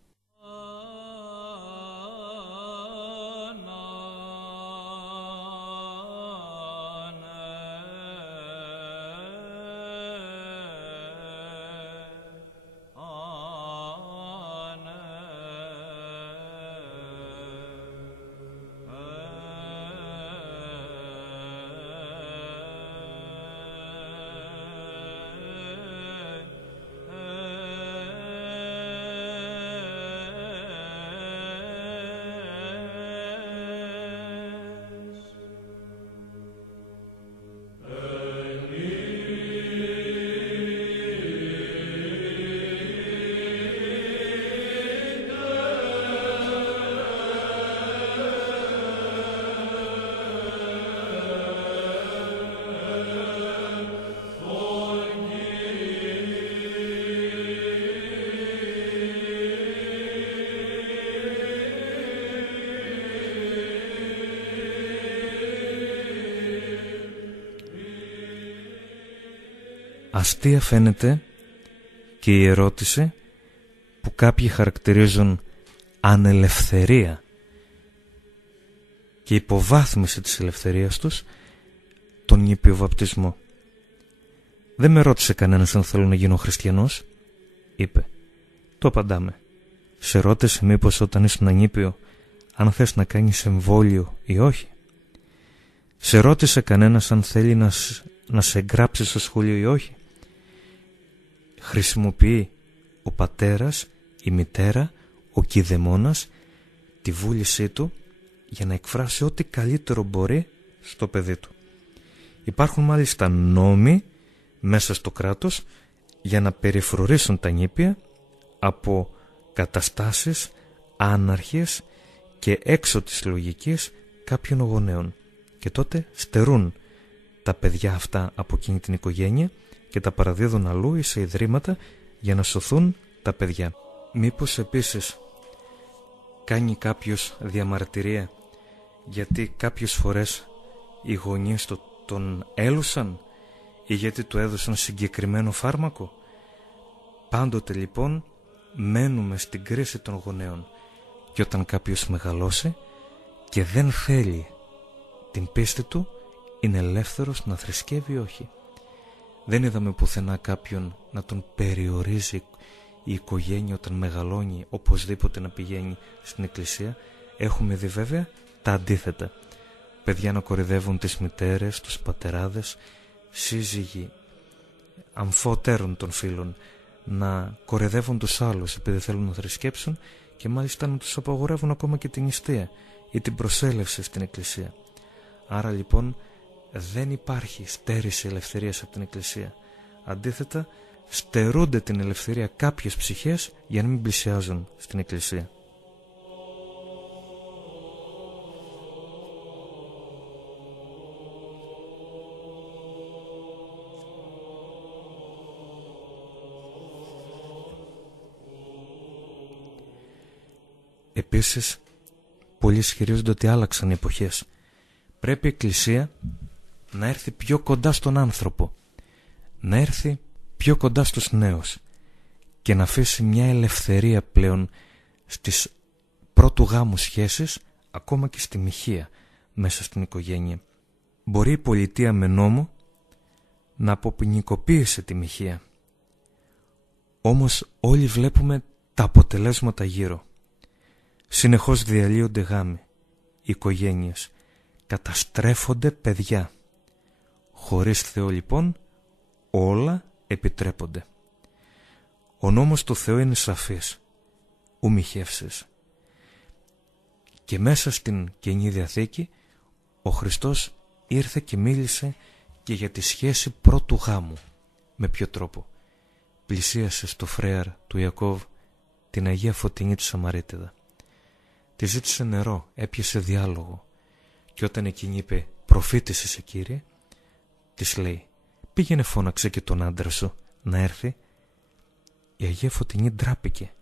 Αστεία φαίνεται και η ερώτηση που κάποιοι χαρακτηρίζουν ανελευθερία και υποβάθμιση της ελευθερίας τους, τον νήπιο βαπτισμό. Δεν με ρώτησε κανένας αν θέλω να γίνω χριστιανός, είπε. Το απαντάμε. Σε ρώτησε μήπως όταν ήσουν νήπιο αν θες να κάνεις εμβόλιο ή όχι? Σε ρώτησε κανένας αν θέλει να σε εγγράψει στο σχολείο ή όχι? Χρησιμοποιεί ο πατέρας, η μητέρα, ο κηδεμόνας τη βούλησή του για να εκφράσει ό,τι καλύτερο μπορεί στο παιδί του. Υπάρχουν μάλιστα νόμοι μέσα στο κράτος για να περιφρουρήσουν τα νήπια από καταστάσεις άναρχες και έξω της λογικής κάποιων γονέων, και τότε στερούν τα παιδιά αυτά από εκείνη την οικογένεια και τα παραδίδουν αλλού ή σε ιδρύματα για να σωθούν τα παιδιά. Μήπως επίσης κάνει κάποιος διαμαρτυρία γιατί κάποιες φορές οι γονείς του τον έλουσαν ή γιατί του έδωσαν συγκεκριμένο φάρμακο? Πάντοτε λοιπόν μένουμε στην κρίση των γονέων, και όταν κάποιος μεγαλώσει και δεν θέλει την πίστη του, είναι ελεύθερος να θρησκεύει ή όχι. Δεν είδαμε πουθενά κάποιον να τον περιορίζει η οικογένεια όταν μεγαλώνει οπωσδήποτε να πηγαίνει στην εκκλησία. Έχουμε δει βέβαια τα αντίθετα. Παιδιά να κοροϊδεύουν τις μητέρες, τους πατεράδες, σύζυγοι αμφότερων των φίλων να κοροϊδεύουν τους άλλους επειδή θέλουν να θρησκέψουν, και μάλιστα να τους απαγορεύουν ακόμα και την νηστεία ή την προσέλευση στην εκκλησία. Άρα λοιπόν δεν υπάρχει στέρηση ελευθερίας από την εκκλησία. Αντίθετα, στερούνται την ελευθερία κάποιες ψυχές για να μην πλησιάζουν στην εκκλησία. Επίσης, πολλοί ισχυρίζονται ότι άλλαξαν οι εποχές. Πρέπει η Εκκλησία να έρθει πιο κοντά στον άνθρωπο, να έρθει πιο κοντά στους νέους και να αφήσει μια ελευθερία πλέον στις πρώτου γάμου σχέσεις, ακόμα και στη μοιχεία μέσα στην οικογένεια. Μπορεί η πολιτεία με νόμο να αποποινικοποιήσει τη μοιχεία, όμως όλοι βλέπουμε τα αποτελέσματα γύρω. Συνεχώς διαλύονται γάμοι, οικογένειες, καταστρέφονται παιδιά. Χωρίς Θεό λοιπόν όλα επιτρέπονται. Ο νόμος του Θεού είναι σαφής, ου μοιχεύσεις. Και μέσα στην Καινή Διαθήκη ο Χριστός ήρθε και μίλησε και για τη σχέση πρώτου γάμου. Με ποιο τρόπο? Πλησίασε στο φρέαρ του Ιακώβ την Αγία Φωτεινή τη Σαμαρίτιδα. Τη ζήτησε νερό, έπιασε διάλογο, και όταν εκείνη είπε «Προφήτης είσαι, Κύριε», της λέει «Πήγαινε φώναξε και τον άντρα σου να έρθει». Η Αγία Φωτεινή ντράπηκε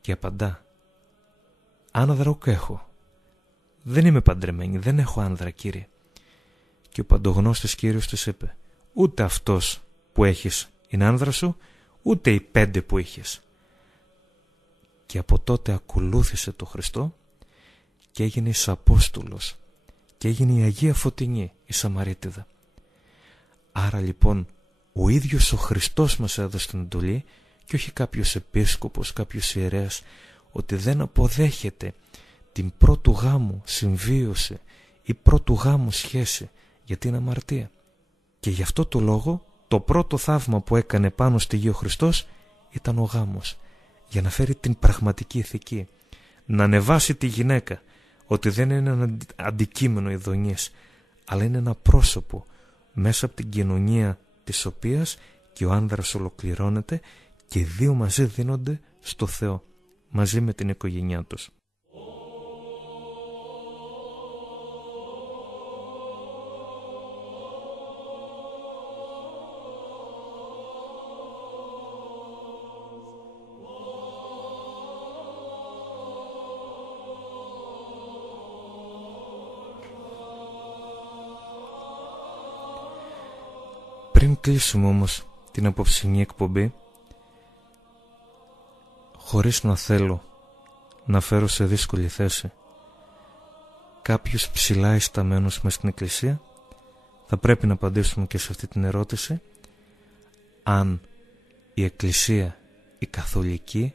και απαντά «Άνδρα ουκ έχω, δεν είμαι παντρεμένη, δεν έχω άνδρα, Κύριε». Και ο παντογνώστης Κύριος της είπε «Ούτε αυτός που έχεις είναι άνδρα σου, ούτε οι 5 που είχες. Και από τότε ακολούθησε το Χριστό και έγινε εις Απόστολος και έγινε η Αγία Φωτεινή, η Σαμαρίτιδα. Άρα λοιπόν ο ίδιος ο Χριστός μας έδωσε την εντολή και όχι κάποιος επίσκοπος, κάποιος ιερέας, ότι δεν αποδέχεται την πρώτου γάμου συμβίωση ή πρώτου γάμου σχέση, γιατί είναι αμαρτία. Και γι' αυτό το λόγο το πρώτο θαύμα που έκανε πάνω στη γη ο Χριστός ήταν ο γάμος, για να φέρει την πραγματική ηθική, να ανεβάσει τη γυναίκα, ότι δεν είναι ένα αντικείμενο ειδονής, αλλά είναι ένα πρόσωπο μέσα από την κοινωνία της οποίας και ο άνδρας ολοκληρώνεται και οι δύο μαζί δίνονται στο Θεό, μαζί με την οικογένειά τους. Πριν κλείσουμε όμως την απόψινή εκπομπή, χωρίς να θέλω να φέρω σε δύσκολη θέση κάποιους ψηλά ισταμένους μες στην Εκκλησία, θα πρέπει να απαντήσουμε και σε αυτή την ερώτηση, αν η Εκκλησία, η Καθολική,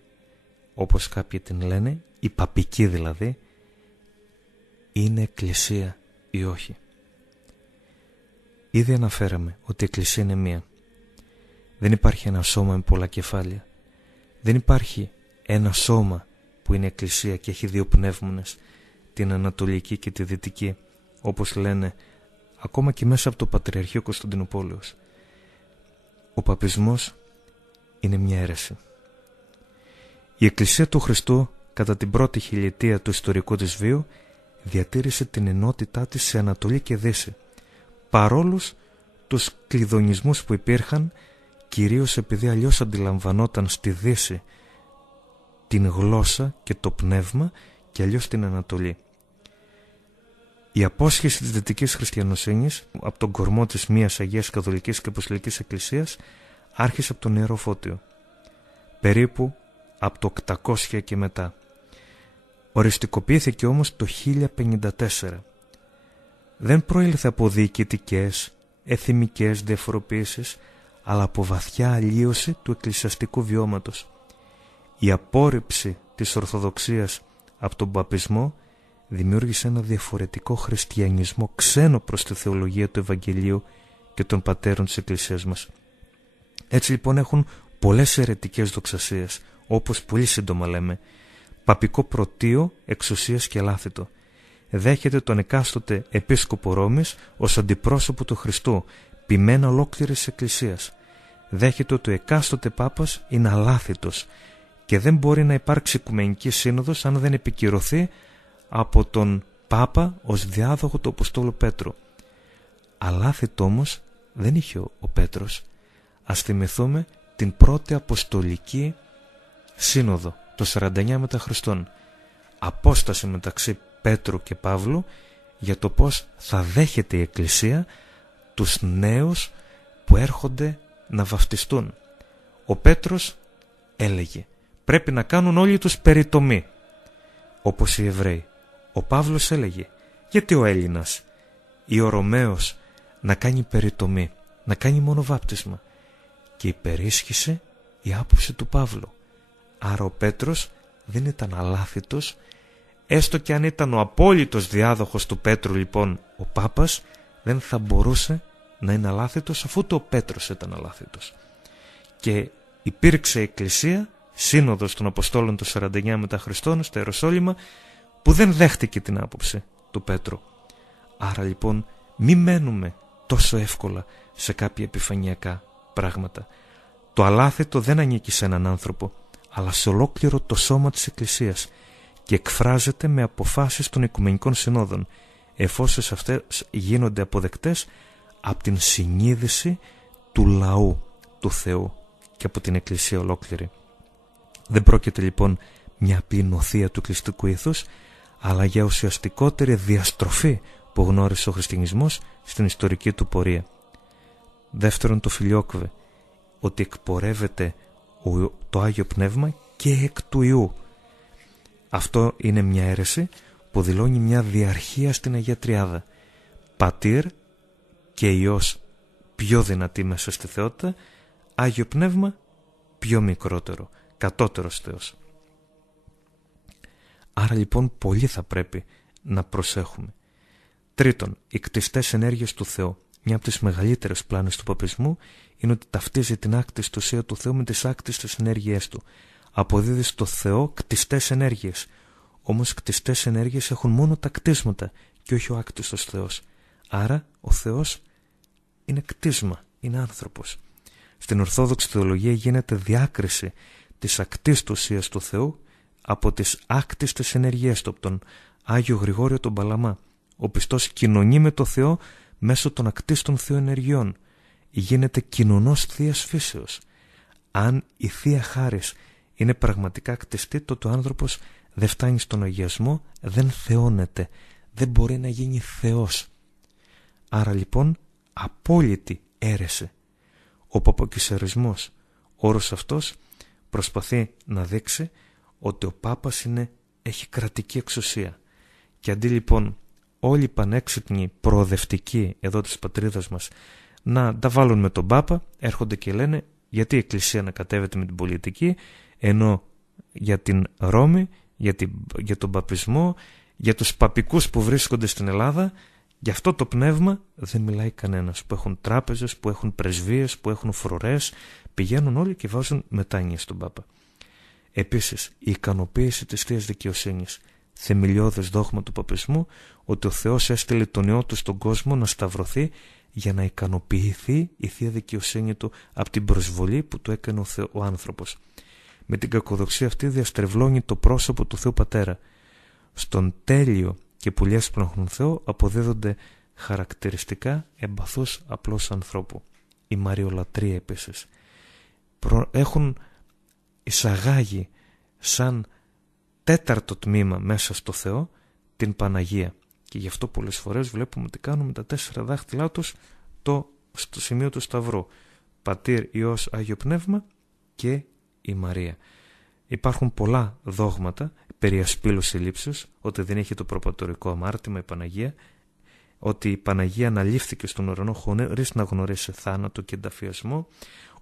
όπως κάποιοι την λένε, η Παπική δηλαδή, είναι Εκκλησία ή όχι. Ήδη αναφέραμε ότι η Εκκλησία είναι μία. Δεν υπάρχει ένα σώμα με πολλά κεφάλια. Δεν υπάρχει ένα σώμα που είναι Εκκλησία και έχει 2 πνεύμονες, την Ανατολική και τη Δυτική, όπως λένε ακόμα και μέσα από το Πατριαρχείο Κωνσταντινούπολεως. Ο παπισμός είναι μια αίρεση. Η Εκκλησία του Χριστού κατά την πρώτη χιλιετία του ιστορικού της βίου διατήρησε την ενότητά της σε Ανατολή και Δύση, παρόλους τους κλειδονισμούς που υπήρχαν, κυρίως επειδή αλλιώς αντιλαμβανόταν στη Δύση την γλώσσα και το πνεύμα και αλλιώς την Ανατολή. Η απόσχεση της Δυτικής Χριστιανοσύνης από τον κορμό της μίας Αγίας Καθολικής και Αποστολικής Εκκλησίας άρχισε από τον Ιερό Φώτιο, περίπου από το 800 και μετά. Οριστικοποιήθηκε όμως το 1054. Δεν προήλθε από διοικητικές, εθιμικές διαφοροποίησεις, αλλά από βαθιά αλλίωση του εκκλησιαστικού βιώματος. Η απόρριψη της Ορθοδοξίας από τον παπισμό δημιούργησε ένα διαφορετικό χριστιανισμό ξένο προς τη θεολογία του Ευαγγελίου και των πατέρων της Εκκλησίας μας. Έτσι λοιπόν έχουν πολλές αιρετικές δοξασίες, όπως πολύ σύντομα λέμε, παπικό πρωτείο εξουσίας και λάθητο. Δέχεται τον εκάστοτε επίσκοπο Ρώμης ως αντιπρόσωπο του Χριστού, ποιμένα ολόκληρης Εκκλησίας. Δέχεται ότι ο εκάστοτε Πάπας είναι αλάθητος και δεν μπορεί να υπάρξει Οικουμενική Σύνοδος αν δεν επικυρωθεί από τον Πάπα ως διάδοχο του Αποστόλου Πέτρου. Αλάθητο όμως δεν είχε ο Πέτρος. Ας θυμηθούμε την πρώτη Αποστολική Σύνοδο, το 49 μετά Χριστόν. Απόσταση μεταξύ Πέτρου και Παύλου για το πώς θα δέχεται η Εκκλησία τους νέους που έρχονται να βαφτιστούν. Ο Πέτρος έλεγε πρέπει να κάνουν όλοι τους περιτομή, όπως οι Εβραίοι. Ο Παύλος έλεγε γιατί ο Έλληνας ή ο Ρωμαίος να κάνει περιτομή, να κάνει μόνο βάπτισμα, και υπερίσχυσε η άποψη του Παύλου. Άρα ο Πέτρος δεν ήταν αλάθητος, έστω και αν ήταν ο απόλυτος διάδοχος του Πέτρου λοιπόν ο Πάπας, δεν θα μπορούσε να είναι αλάθητος αφού το Πέτρος ήταν αλάθητος. Και υπήρξε Εκκλησία, Σύνοδος των Αποστόλων του 49 μετά Χριστόν στα Ιεροσόλυμα, που δεν δέχτηκε την άποψη του Πέτρου. Άρα λοιπόν μη μένουμε τόσο εύκολα σε κάποια επιφανειακά πράγματα. Το αλάθητο δεν ανήκει σε έναν άνθρωπο, αλλά σε ολόκληρο το σώμα της Εκκλησίας και εκφράζεται με αποφάσεις των Οικουμενικών Συνόδων, εφόσον αυτές γίνονται αποδεκτές από την συνείδηση του λαού του Θεού και από την Εκκλησία ολόκληρη. Δεν πρόκειται λοιπόν μια απλή νοθεία του κλειστικού ήθους, αλλά για ουσιαστικότερη διαστροφή που γνώρισε ο χριστιανισμός στην ιστορική του πορεία. Δεύτερον, το φιλιόκβε. ότι εκπορεύεται το Άγιο Πνεύμα και εκ του Υιού. Αυτό είναι μια αίρεση που δηλώνει μια διαρχία στην Αγία Τριάδα. Πατήρ και Υιός πιο δυνατή μέσα στη θεότητα, Άγιο Πνεύμα πιο μικρότερο, κατώτερος Θεός. Άρα λοιπόν πολύ θα πρέπει να προσέχουμε. Τρίτον, οι κτιστές ενέργειες του Θεού. Μια από τις μεγαλύτερες πλάνες του παπισμού είναι ότι ταυτίζει την άκτιστη ουσία του Θεού με τις άκτιστες ενέργειές του. Αποδίδει στο Θεό κτιστές ενέργειες. Όμως κτιστές ενέργειες έχουν μόνο τα κτίσματα και όχι ο άκτιστος Θεός. Άρα ο Θεός είναι κτίσμα, είναι άνθρωπος. Στην Ορθόδοξη θεολογία γίνεται διάκριση της ακτίστου ουσίας του Θεού από τις άκτιστες ενέργειές του, από τον Άγιο Γρηγόριο τον Παλαμά. Ο πιστός κοινωνεί με το Θεό μέσω των ακτίστων θεοενεργειών. Γίνεται κοινωνός Θείας φύσεως. Αν η Θεία Χάρις είναι πραγματικά κτιστή, τότε ο άνθρωπος δεν φτάνει στον αγιασμό, δεν θεώνεται, δεν μπορεί να γίνει Θεός. Άρα λοιπόν απόλυτη αίρεση. Ο παποκυσαρισμός, όρος αυτός, προσπαθεί να δείξει ότι ο Πάπας έχει κρατική εξουσία. Και αντί λοιπόν όλοι οι πανέξυπνοι προοδευτικοί εδώ της πατρίδας μας να τα βάλουν με τον Πάπα, έρχονται και λένε γιατί η Εκκλησία ανακατεύεται με την πολιτική, ενώ για την Ρώμη, για τον παπισμό, για τους παπικούς που βρίσκονται στην Ελλάδα, για αυτό το πνεύμα δεν μιλάει κανένας. Που έχουν τράπεζες, που έχουν πρεσβείες, που έχουν φρουρές, πηγαίνουν όλοι και βάζουν μετάνοιες στον Πάπα. Επίσης, η ικανοποίηση της Θείας Δικαιοσύνης, θεμελιώδες δόγμα του παπισμού, ότι ο Θεός έστειλε τον Υιό του στον κόσμο να σταυρωθεί για να ικανοποιηθεί η Θεία Δικαιοσύνη του από την προσβολή που του έκανε ο άνθρωπος. Με την κακοδοξία αυτή διαστρεβλώνει το πρόσωπο του Θεού Πατέρα. Στον τέλειο και πολύ έσπλαχνον Θεό αποδίδονται χαρακτηριστικά εμπαθούς απλώς ανθρώπου. Η Μαριολατρία επίσης. Έχουν εισαγάγει σαν τέταρτο τμήμα μέσα στο Θεό την Παναγία. Και γι' αυτό πολλές φορές βλέπουμε ότι κάνουμε τα 4 δάχτυλά τους στο σημείο του Σταυρού. Πατήρ, Υιός, Άγιο Πνεύμα και η Μαρία. Υπάρχουν πολλά δόγματα περί ασπίλους συλλήψεως, ότι δεν έχει το προπατορικό αμάρτημα η Παναγία, ότι η Παναγία αναλήφθηκε στον ουρανό χωρίς να γνωρίσει θάνατο και ενταφιασμό.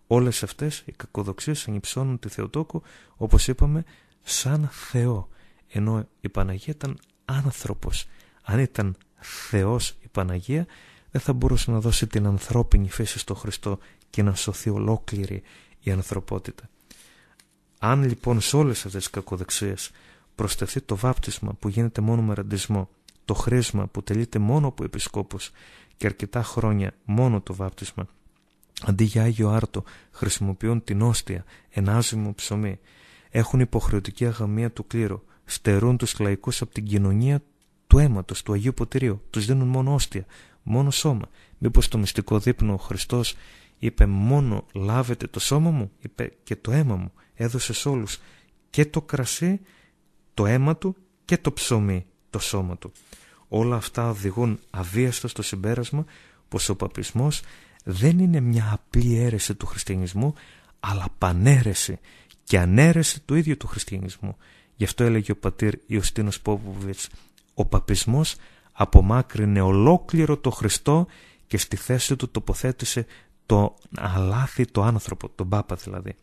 Όλες αυτές οι κακοδοξίες ανυψώνουν τη Θεοτόκο, όπως είπαμε, σαν Θεό, ενώ η Παναγία ήταν άνθρωπος. Αν ήταν Θεός η Παναγία, δεν θα μπορούσε να δώσει την ανθρώπινη φύση στο Χριστό και να σωθεί ολόκληρη η ανθρωπότητα. Αν λοιπόν σε όλες αυτές τις κακοδεξίες προσθεθεί το βάπτισμα που γίνεται μόνο με ραντισμό, το χρήσμα που τελείται μόνο από επισκόπους και αρκετά χρόνια μόνο το βάπτισμα, αντί για Άγιο Άρτο χρησιμοποιούν την όστια, ένα άζυμο ψωμί, έχουν υποχρεωτική αγαμία του κλήρου, στερούν τους λαϊκούς από την κοινωνία του αίματος, του Αγίου Ποτηρίου, τους δίνουν μόνο όστια, μόνο σώμα. Μήπως το μυστικό δείπνο ο Χριστός είπε μόνο λάβετε το σώμα μου, είπε και το αίμα μου, έδωσε σε όλους και το κρασί, το αίμα του και το ψωμί, το σώμα του. Όλα αυτά οδηγούν αβίαστα στο συμπέρασμα πως ο παπισμός δεν είναι μια απλή αίρεση του χριστιανισμού, αλλά παναίρεση και αναίρεση του ίδιου του χριστιανισμού. Γι' αυτό έλεγε ο πατήρ Ιωστίνος Πόποβιτς, ο παπισμός απομάκρυνε ολόκληρο το Χριστό και στη θέση του τοποθέτησε το αλάθητο άνθρωπο, τον Πάπα δηλαδή.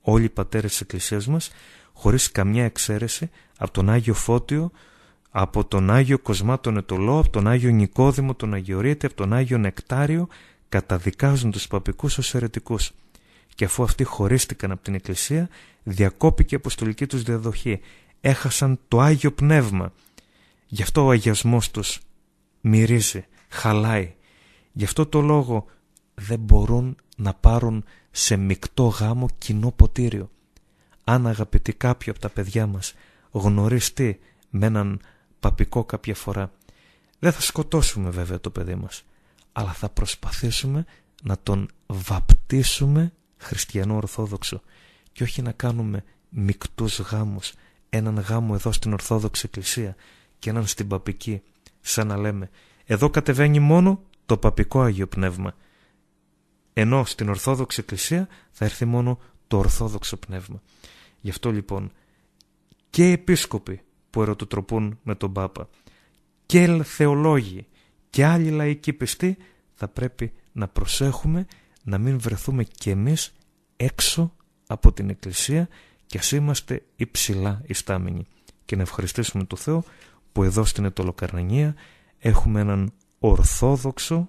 Όλοι οι πατέρες της Εκκλησίας μας, χωρίς καμιά εξαίρεση, από τον Άγιο Φώτιο, από τον Άγιο Κοσμά τον Ετωλό, από τον Άγιο Νικόδημο τον Αγιορείτη, από τον Άγιο Νεκτάριο, καταδικάζουν τους παπικούς ως αιρετικούς. Και αφού αυτοί χωρίστηκαν από την Εκκλησία, διακόπηκε η αποστολική τους διαδοχή. Έχασαν το Άγιο Πνεύμα. Γι' αυτό ο αγιασμός τους μυρίζει, χαλάει. Γι' αυτό το λόγο δεν μπορούν να πάρουν σε μεικτό γάμο κοινό ποτήριο. Αν αγαπητοί κάποιο από τα παιδιά μας γνωριστεί με έναν παπικό κάποια φορά, δεν θα σκοτώσουμε βέβαια το παιδί μας, αλλά θα προσπαθήσουμε να τον βαπτίσουμε χριστιανό ορθόδοξο και όχι να κάνουμε μεικτούς γάμους, έναν γάμο εδώ στην Ορθόδοξη Εκκλησία και έναν στην παπική, σαν να λέμε εδώ κατεβαίνει μόνο το παπικό Άγιο Πνεύμα, ενώ στην Ορθόδοξη Εκκλησία θα έρθει μόνο το Ορθόδοξο Πνεύμα. Γι' αυτό λοιπόν και επίσκοποι που ερωτοτροπούν με τον Πάπα και θεολόγοι και άλλοι λαϊκοί πιστοί θα πρέπει να προσέχουμε να μην βρεθούμε κι εμείς έξω από την Εκκλησία και ας είμαστε υψηλά ιστάμενοι. Και να ευχαριστήσουμε τον Θεό που εδώ στην Αιτωλοκαρνανία έχουμε έναν Ορθόδοξο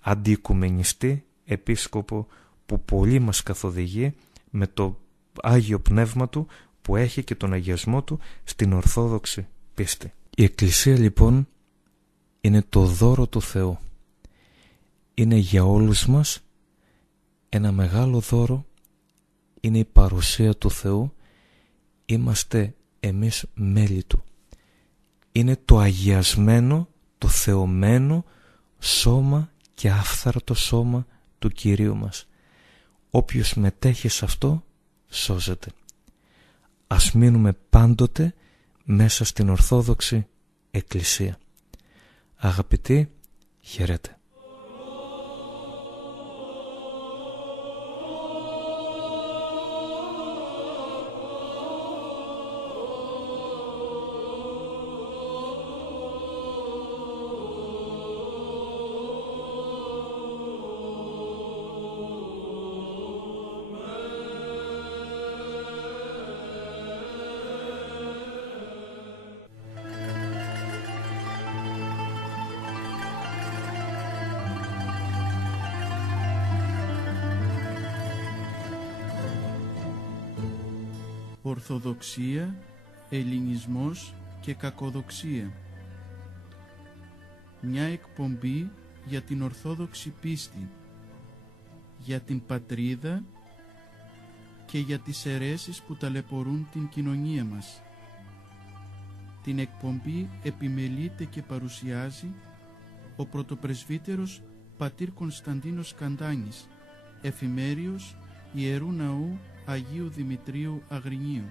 αντιοικουμενιστή επίσκοπο που πολύ μας καθοδηγεί με το Άγιο Πνεύμα του που έχει και τον αγιασμό του στην Ορθόδοξη πίστη. Η Εκκλησία λοιπόν είναι το δώρο του Θεού. Είναι για όλους μας ένα μεγάλο δώρο, είναι η παρουσία του Θεού, είμαστε εμείς μέλη Του. Είναι το αγιασμένο, το θεωμένο σώμα και άφθαρτο σώμα του Κυρίου μας. Όποιος μετέχει σε αυτό σώζεται. Ας μείνουμε πάντοτε μέσα στην Ορθόδοξη Εκκλησία. Αγαπητοί, χαιρέτε. Ορθοδοξία, Ελληνισμός και Κακοδοξία. Μια εκπομπή για την Ορθόδοξη πίστη, για την πατρίδα και για τις αιρέσεις που ταλαιπωρούν την κοινωνία μας. Την εκπομπή επιμελείται και παρουσιάζει ο πρωτοπρεσβύτερος πατήρ Κωνσταντίνος Καντάνης, εφημέριος Ιερού Ναού Αγίου Δημητρίου Αγρινίου.